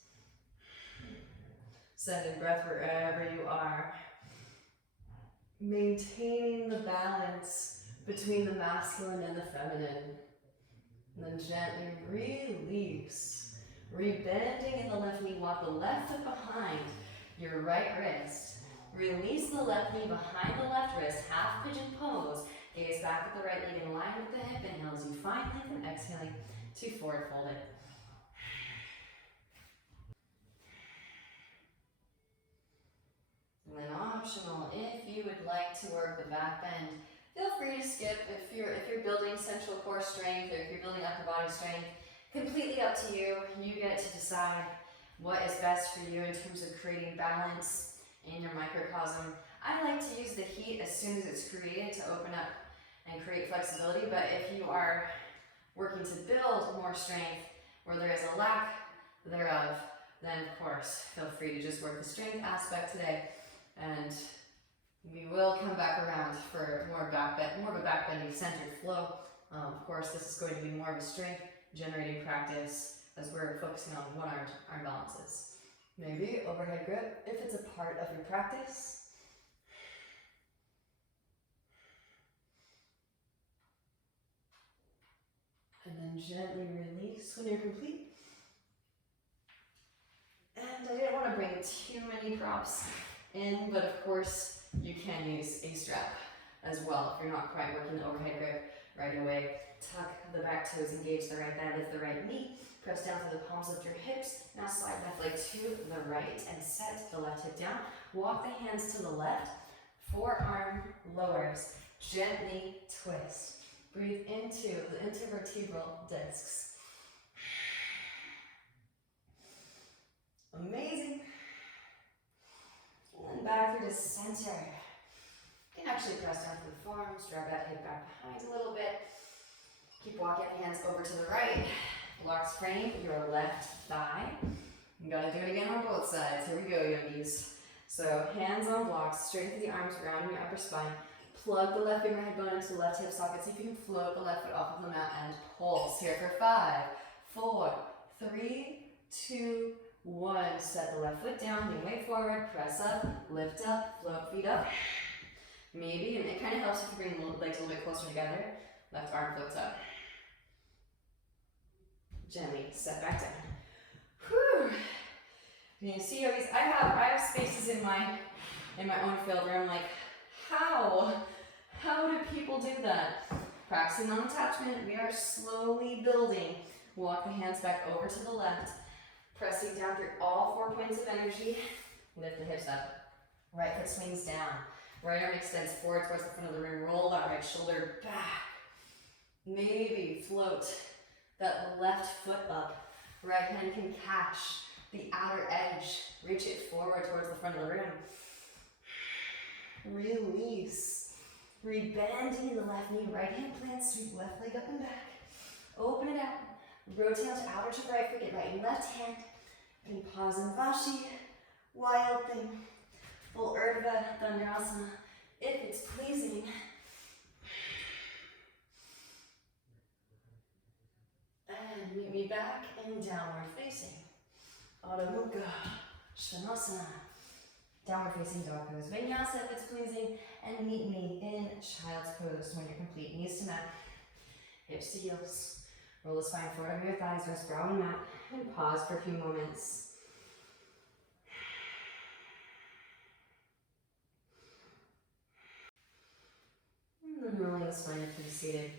Send in breath wherever you are. Maintaining the balance between the masculine and the feminine. And then gently release. Rebending in the left knee, walk the left foot behind your right wrist. Release the left knee behind the left wrist, half pigeon pose. Gaze back with the right leg in line with the hip. Inhale as you find length and exhaling to forward fold it. And then optional, if you would like to work the back bend, feel free to skip if you're building central core strength or if you're building upper body strength. Completely up to you. You get to decide what is best for you in terms of creating balance in your microcosm. I like to use the heat as soon as it's created to open up and create flexibility, but if you are working to build more strength where there is a lack thereof, then of course feel free to just work the strength aspect today, and we will come back around for more of a back bending centered flow. Of course, this is going to be more of a strength generating practice as we're focusing on one-armed arm balances. Maybe overhead grip if it's a part of your practice. And then gently release when you're complete. And I didn't want to bring too many props in, but of course you can use a strap as well if you're not quite working the overhead grip right away. Tuck the back toes, engage the right thigh, lift the right knee. Press down to the palms of your hips. Now slide left leg to the right and set the left hip down. Walk the hands to the left. Forearm lowers. Gently twist. Breathe into the intervertebral discs. Amazing. And then back through to center. You can actually press down to the forearms. Drag that hip back behind a little bit. Keep walking the hands over to the right. Blocks frame your left thigh. You gotta do it again on both sides. Here we go, yogis. So hands on blocks, straighten the arms around your upper spine. Plug the left fingerhead bone into the left hip socket. See if you can float the left foot off of the mat and pulse. Here for 5, 4, 3, 2, 1. Set the left foot down, lean weight forward, press up, lift up, float feet up. Maybe, and it kind of helps if you bring the legs a little bit closer together. Left arm floats up. Gently step back down. Whew. You see how these, I have spaces in my own field where I'm like, how do people do that? Practicing non-attachment, we are slowly building. Walk the hands back over to the left, pressing down through all 4 points of energy. Lift the hips up. Right foot swings down. Right arm extends forward towards the front of the room. Roll that right shoulder back. Maybe float that left foot up. Right hand can catch the outer edge. Reach it forward towards the front of the room. Release. Rebending the left knee. Right hand plants. Sweep left leg up and back. Open it out. Rotate out to outer to right foot. Get right and left hand. And pause in Vashi. Wild thing. Full Urdhva Dhanurasana, if it's pleasing. And meet me back in downward facing. Adho Mukha Svanasana. Downward facing dog pose. Vinyasa if it's pleasing. And meet me in child's pose when you're complete. Knees to mat. Hips to heels. Roll the spine forward over your thighs. Rest brow and mat. And pause for a few moments. And rolling the spine up to be seated.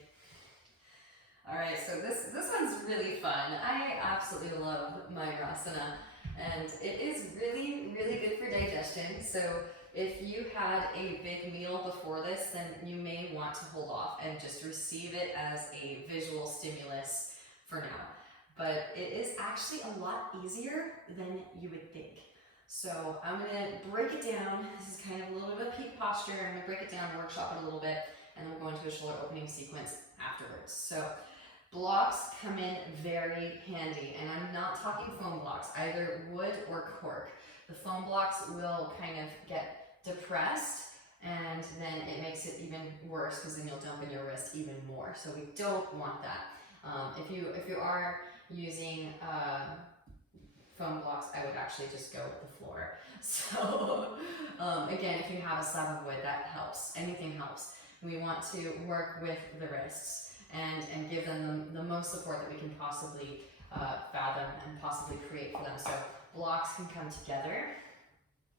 Alright, so this one's really fun. I absolutely love Mayurasana, and it is really, really good for digestion. So if you had a big meal before this, then you may want to hold off and just receive it as a visual stimulus for now. But it is actually a lot easier than you would think. So I'm going to break it down. This is kind of a little bit of a peak posture. I'm going to break it down, workshop it a little bit, and then we'll go into a shoulder opening sequence afterwards. So blocks come in very handy, and I'm not talking foam blocks, either wood or cork. The foam blocks will kind of get depressed, and then it makes it even worse because then you'll dump in your wrist even more. So we don't want that. If you are using foam blocks, I would actually just go with the floor. So again, if you have a slab of wood, that helps. Anything helps. We want to work with the wrists and give them the most support that we can possibly fathom and possibly create for them. So blocks can come together.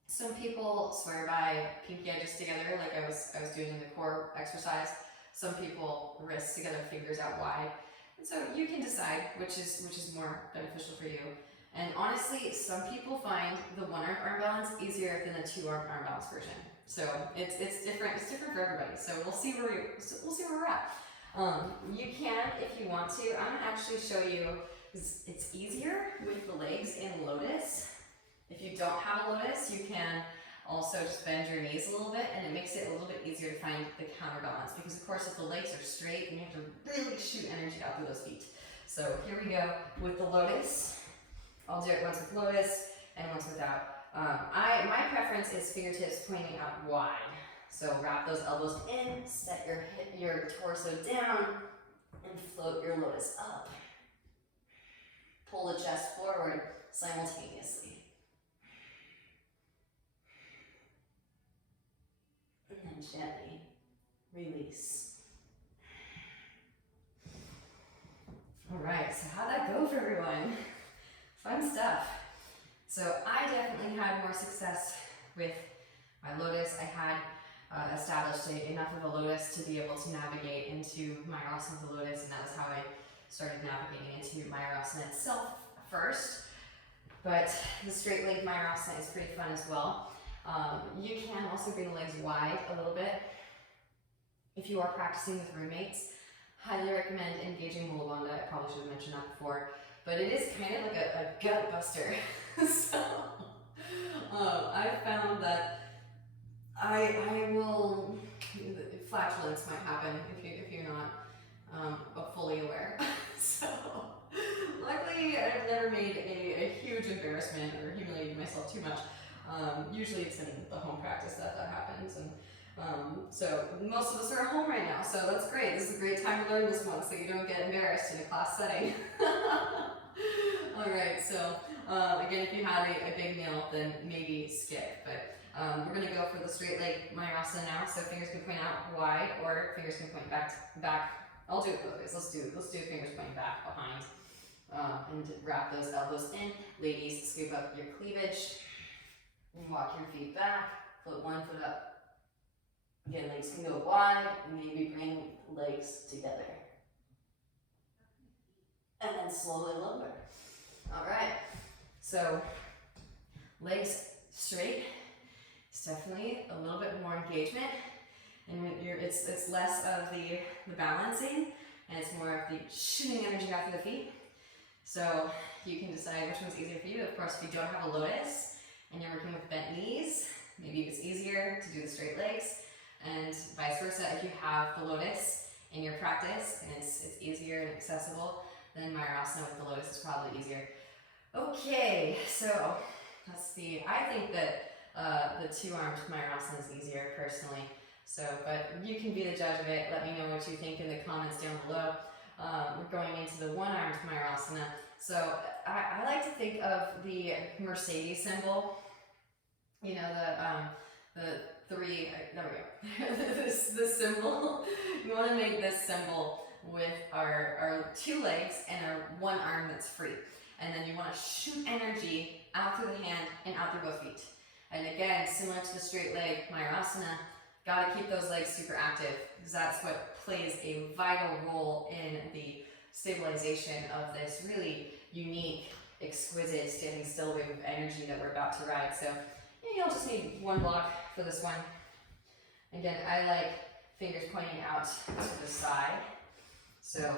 Some people swear by pinky edges together, like I was doing in the core exercise. Some people wrists together, fingers out wide. And so you can decide which is more beneficial for you. And honestly, some people find the one-arm arm balance easier than the two-arm arm balance version. So it's different. It's different for everybody. So we'll see where we're at. You can, if you want to. I'm gonna actually show you. It's easier with the legs in lotus. If you don't have a lotus, you can also just bend your knees a little bit, and it makes it a little bit easier to find the counterbalance. Because of course, if the legs are straight, you have to really shoot energy out through those feet. So here we go with the lotus. I'll do it once with lotus and once without. My preference is fingertips pointing out wide. So wrap those elbows in, set your torso down, and float your lotus up. Pull the chest forward simultaneously. And then gently release. All right, so how'd that go for everyone? Fun stuff. So I definitely had more success with my lotus. I had established enough of a lotus to be able to navigate into Mayurasana with the lotus, and that was how I started navigating into Mayurasana itself first. But the straight leg Mayurasana is pretty fun as well. You can also bring the legs wide a little bit. If you are practicing with roommates, highly recommend engaging Mula Bandha. I probably should have mentioned that before. But it is kind of like a gut buster. So I found that I will, flatulence might happen if you're not fully aware. So luckily I've never made a huge embarrassment or humiliated myself too much. Usually it's in the home practice that happens. And so most of us are at home right now, so that's great. This is a great time to learn this one so you don't get embarrassed in a class setting. Alright, so again, if you had a big meal, then maybe skip. But We're going to go for the straight leg Mayurasana now, so fingers can point out wide or fingers can point back. I'll do it both ways. Let's do fingers pointing back behind, and wrap those elbows in. Ladies, scoop up your cleavage and walk your feet back. Put one foot up. Again, legs can go wide. Maybe bring legs together, and then slowly lower. All right. So legs straight. It's definitely a little bit more engagement, and when it's less of the balancing, and it's more of the shooting energy back to the feet. So you can decide which one's easier for you. Of course, if you don't have a lotus and you're working with bent knees, maybe it's easier to do the straight legs, and vice versa. If you have the lotus in your practice and it's easier and accessible, then Mayurasana with the lotus is probably easier. Okay, so let's see. I think that the two-armed Mayurasana is easier personally. So, but you can be the judge of it. Let me know what you think in the comments down below. We're going into the one-armed Mayurasana. So I like to think of the Mercedes symbol. You know, the three, there we go. this symbol. You want to make this symbol with our two legs and our one arm that's free. And then you want to shoot energy out through the hand and out through both feet. And again, similar to the straight leg Mayurasana, gotta keep those legs super active, because that's what plays a vital role in the stabilization of this really unique, exquisite standing still wave of energy that we're about to ride. So you'll just need one block for this one. Again, I like fingers pointing out to the side. So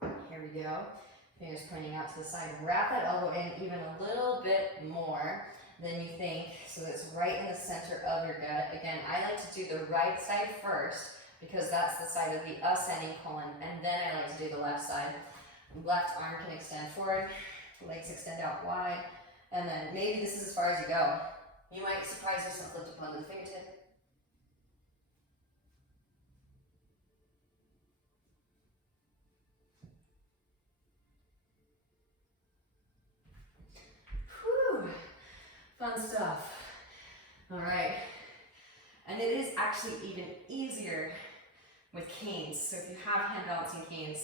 here we go. Fingers pointing out to the side. Wrap that elbow in even a little bit more than you think, so that's right in the center of your gut. Again, I like to do the right side first, because that's the side of the ascending colon, and then I like to do the left side. Left arm can extend forward, legs extend out wide, and then maybe this is as far as you go. You might surprise yourself, lift up onto the fingertip. Whew. Fun stuff. All right. And it is actually even easier with canes. So if you have hand balancing canes,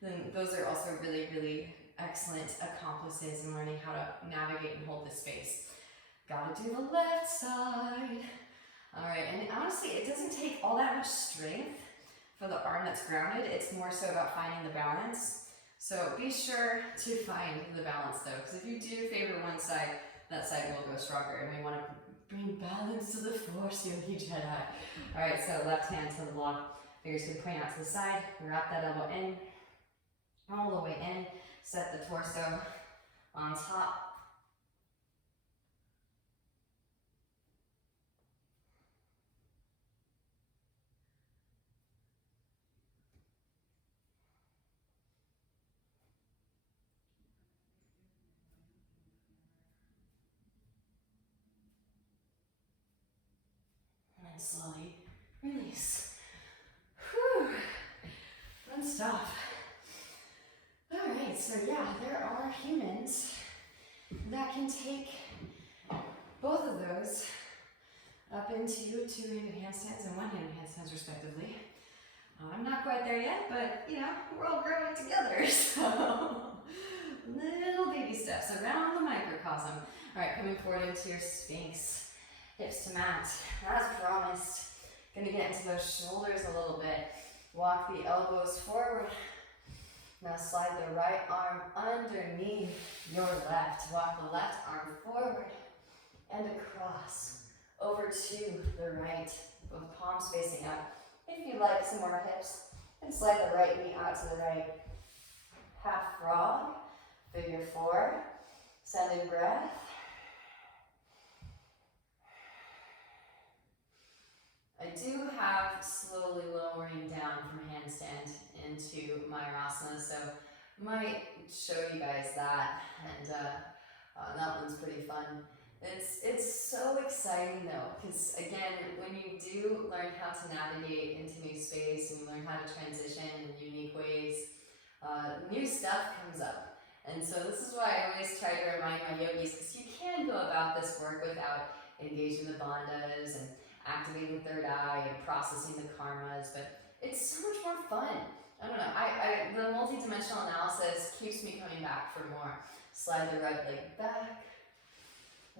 then those are also really, really excellent accomplices in learning how to navigate and hold this space. Gotta do the left side. All right, and honestly, it doesn't take all that much strength for the arm that's grounded. It's more so about finding the balance. So be sure to find the balance though, because if you do favor one side, that side will go stronger, and we want to bring balance to the force, Yogi Jedi. All right, so left hand to the block. Fingers can point out to the side. Wrap that elbow in, all the way in. Set the torso on top. And slowly release. Whew. Fun stuff. Alright, so yeah, there are humans that can take both of those up into two-handed handstands and one-handed handstands respectively. I'm not quite there yet, but you know, we're all growing together, so little baby steps around the microcosm. Alright, coming forward into your Sphinx. Hips to mat, as promised. Gonna get into those shoulders a little bit. Walk the elbows forward. Now slide the right arm underneath your left. Walk the left arm forward and across. Over to the right, both palms facing up. If you like some more hips, and slide the right knee out to the right. Half frog, figure four. Send in breath. I do have slowly lowering down from handstand into Mayurasana, so I might show you guys that, and that one's pretty fun. It's so exciting though, because again, when you do learn how to navigate into new space and you learn how to transition in unique ways, new stuff comes up. And so this is why I always try to remind my yogis, because you can go about this work without engaging the bandhas and activating the third eye and processing the karmas, but it's so much more fun. I don't know, the multi-dimensional analysis keeps me coming back for more. Slide the right leg back,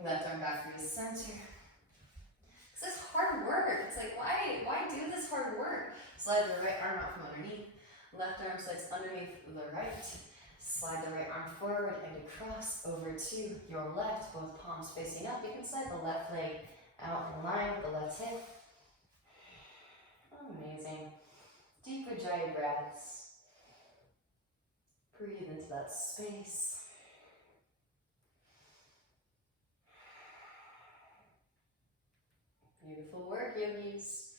left arm back through the center. This is hard work. It's like, why do this hard work? Slide the right arm out from underneath. Left arm slides underneath the right. Slide the right arm forward and across over to your left, both palms facing up. You can slide the left leg out in line with the left hip. Amazing. Deep Ujjayi breaths. Breathe into that space. Beautiful work, yogis.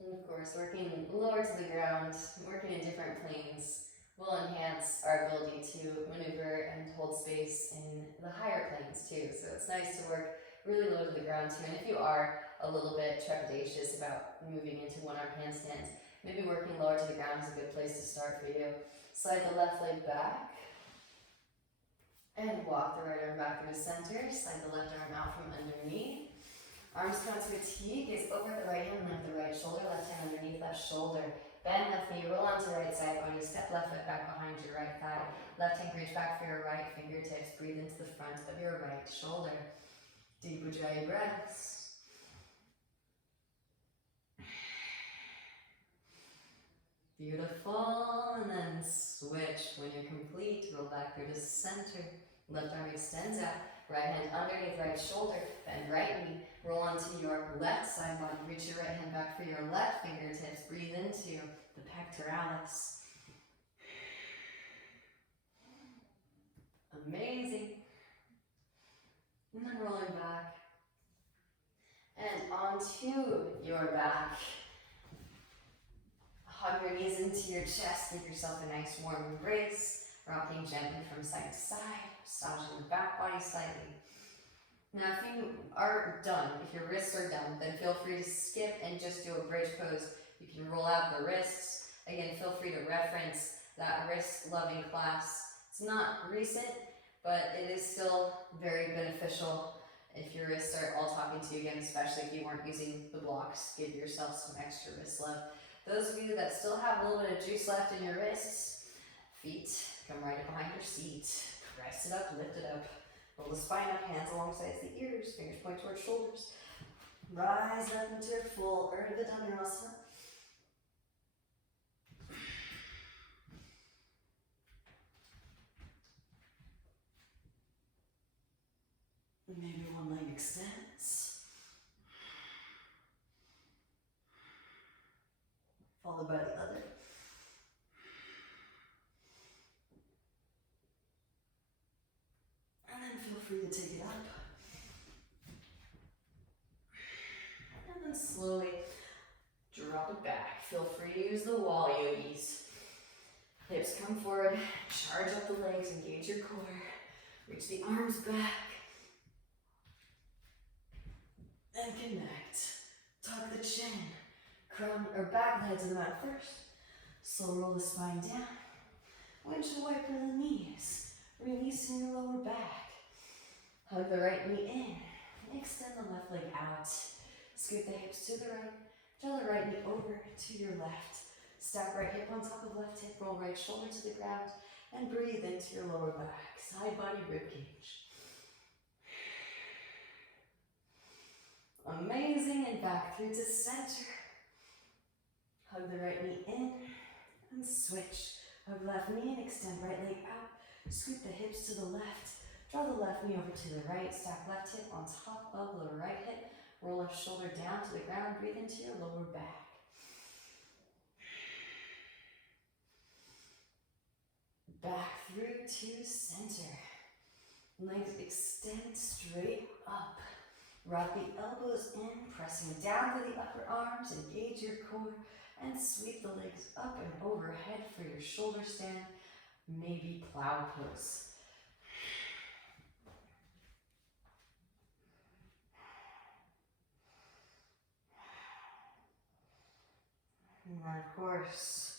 And of course, working lower to the ground, working in different planes will enhance our ability to maneuver and hold space in the higher planes too. So it's nice to work really low to the ground too. And if you are a little bit trepidatious about moving into one-arm handstands, maybe working lower to the ground is a good place to start for you. Slide the left leg back. And walk the right arm back through the center. Slide the left arm out from underneath. Arms come to a T. Gaze over the right hand, lift the right shoulder. Left hand underneath left shoulder. Bend left knee, roll onto right side body. Step left foot back behind your right thigh. Left hand reach back for your right fingertips. Breathe into the front of your right shoulder. Deep Ujjayi breaths. Beautiful. And then switch. When you're complete, roll back through the center. Left arm extends out, right hand underneath right shoulder, bend right knee, roll onto your left side body, reach your right hand back for your left fingertips, breathe into the pectoralis. Amazing. And then rolling back, and onto your back. Hug your knees into your chest, give yourself a nice warm embrace. Rocking gently from side to side, massaging the back body slightly. Now if you are done, if your wrists are done, then feel free to skip and just do a bridge pose. You can roll out the wrists. Again, feel free to reference that wrist loving class. It's not recent, but it is still very beneficial if your wrists are all talking to you again, especially if you weren't using the blocks. Give yourself some extra wrist love. Those of you that still have a little bit of juice left in your wrists, feet come right up behind your seat. Press it up, lift it up. Roll the spine up, hands alongside the ears, fingers point towards shoulders. Rise up into your full Urdhva Dhanurasana. Maybe one leg extends. Followed by the other. And then feel free to take it up. And then slowly drop it back. Feel free to use the wall, yogis. Hips come forward, charge up the legs, engage your core. Reach the arms back. And connect. Tuck the chin. Crown or back the head to the mat first. Slow roll the spine down. Windshield wiper the knees. Releasing your lower back. Hug the right knee in. Extend the left leg out. Scoot the hips to the right. Draw the right knee over to your left. Stack right hip on top of left hip. Roll right shoulder to the ground. And breathe into your lower back. Side body rib cage. Amazing. And back through to center. Hug the right knee in. And switch. Hug left knee and extend right leg out. Scoot the hips to the left. Draw the left knee over to the right. Stack left hip on top of the right hip. Roll left shoulder down to the ground. Breathe into your lower back. Back through to center. Legs extend straight up. Rock the elbows in, pressing down to the upper arms. Engage your core and sweep the legs up and overhead for your shoulder stand. Maybe plow pose. And then of course,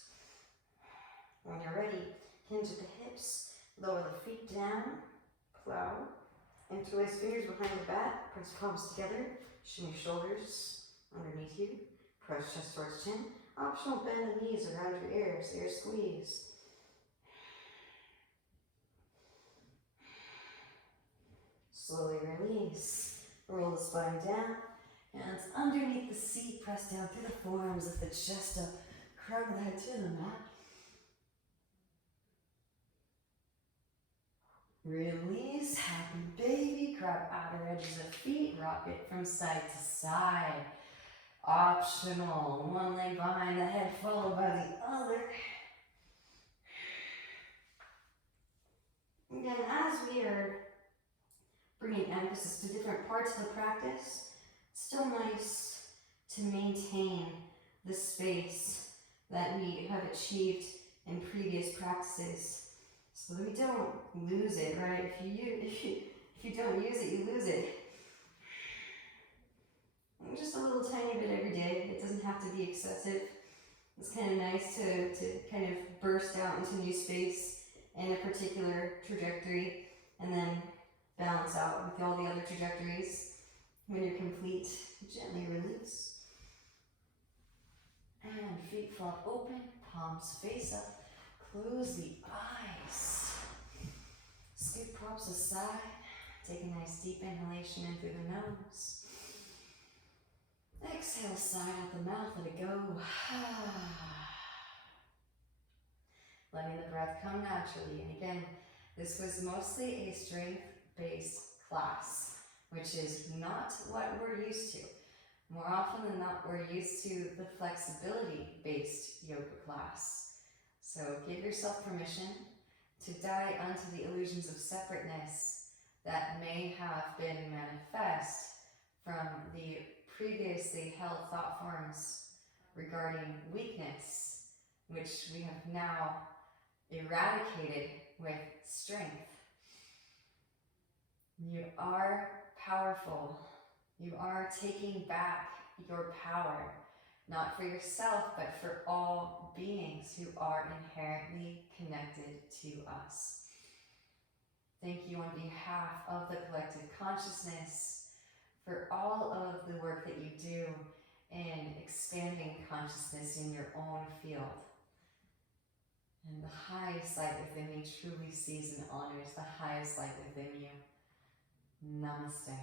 when you're ready, hinge at the hips, Lower the feet down, plow. Interlace fingers behind the back, press palms together, shimmy shoulders underneath you, press chest towards chin. Optional, bend the knees around your ears, ear squeeze. Slowly release, roll the spine down, hands underneath the seat, press down through the forearms, lift the chest up, curl the head to the mat. Release, happy baby, grab outer edges of feet, rock it from side to side. Optional, one leg behind the head followed by the other. Again, as we are bringing emphasis to different parts of the practice, it's still nice to maintain the space that we have achieved in previous practices so that we don't lose it, right? If you don't use it, you lose it. Just a little tiny bit every day. It doesn't have to be excessive. It's kind of nice to kind of burst out into new space in a particular trajectory and then balance out with all the other trajectories. When you're complete, gently release. And feet flop open, palms face up. Close the eyes. Scoop props aside. Take a nice deep inhalation in through the nose. Exhale, sigh out the mouth, let it go. Letting the breath come naturally. And again, this was mostly a strength-based class, which is not what we're used to. More often than not, we're used to the flexibility-based yoga class. So give yourself permission to die unto the illusions of separateness that may have been manifest from the previously held thought forms regarding weakness, which we have now eradicated with strength. You are powerful. You are taking back your power, not for yourself, but for all beings who are inherently connected to us. Thank you on behalf of the collective consciousness for all of the work that you do in expanding consciousness in your own field. And the highest light within me truly sees and honors the highest light within you. Namaste.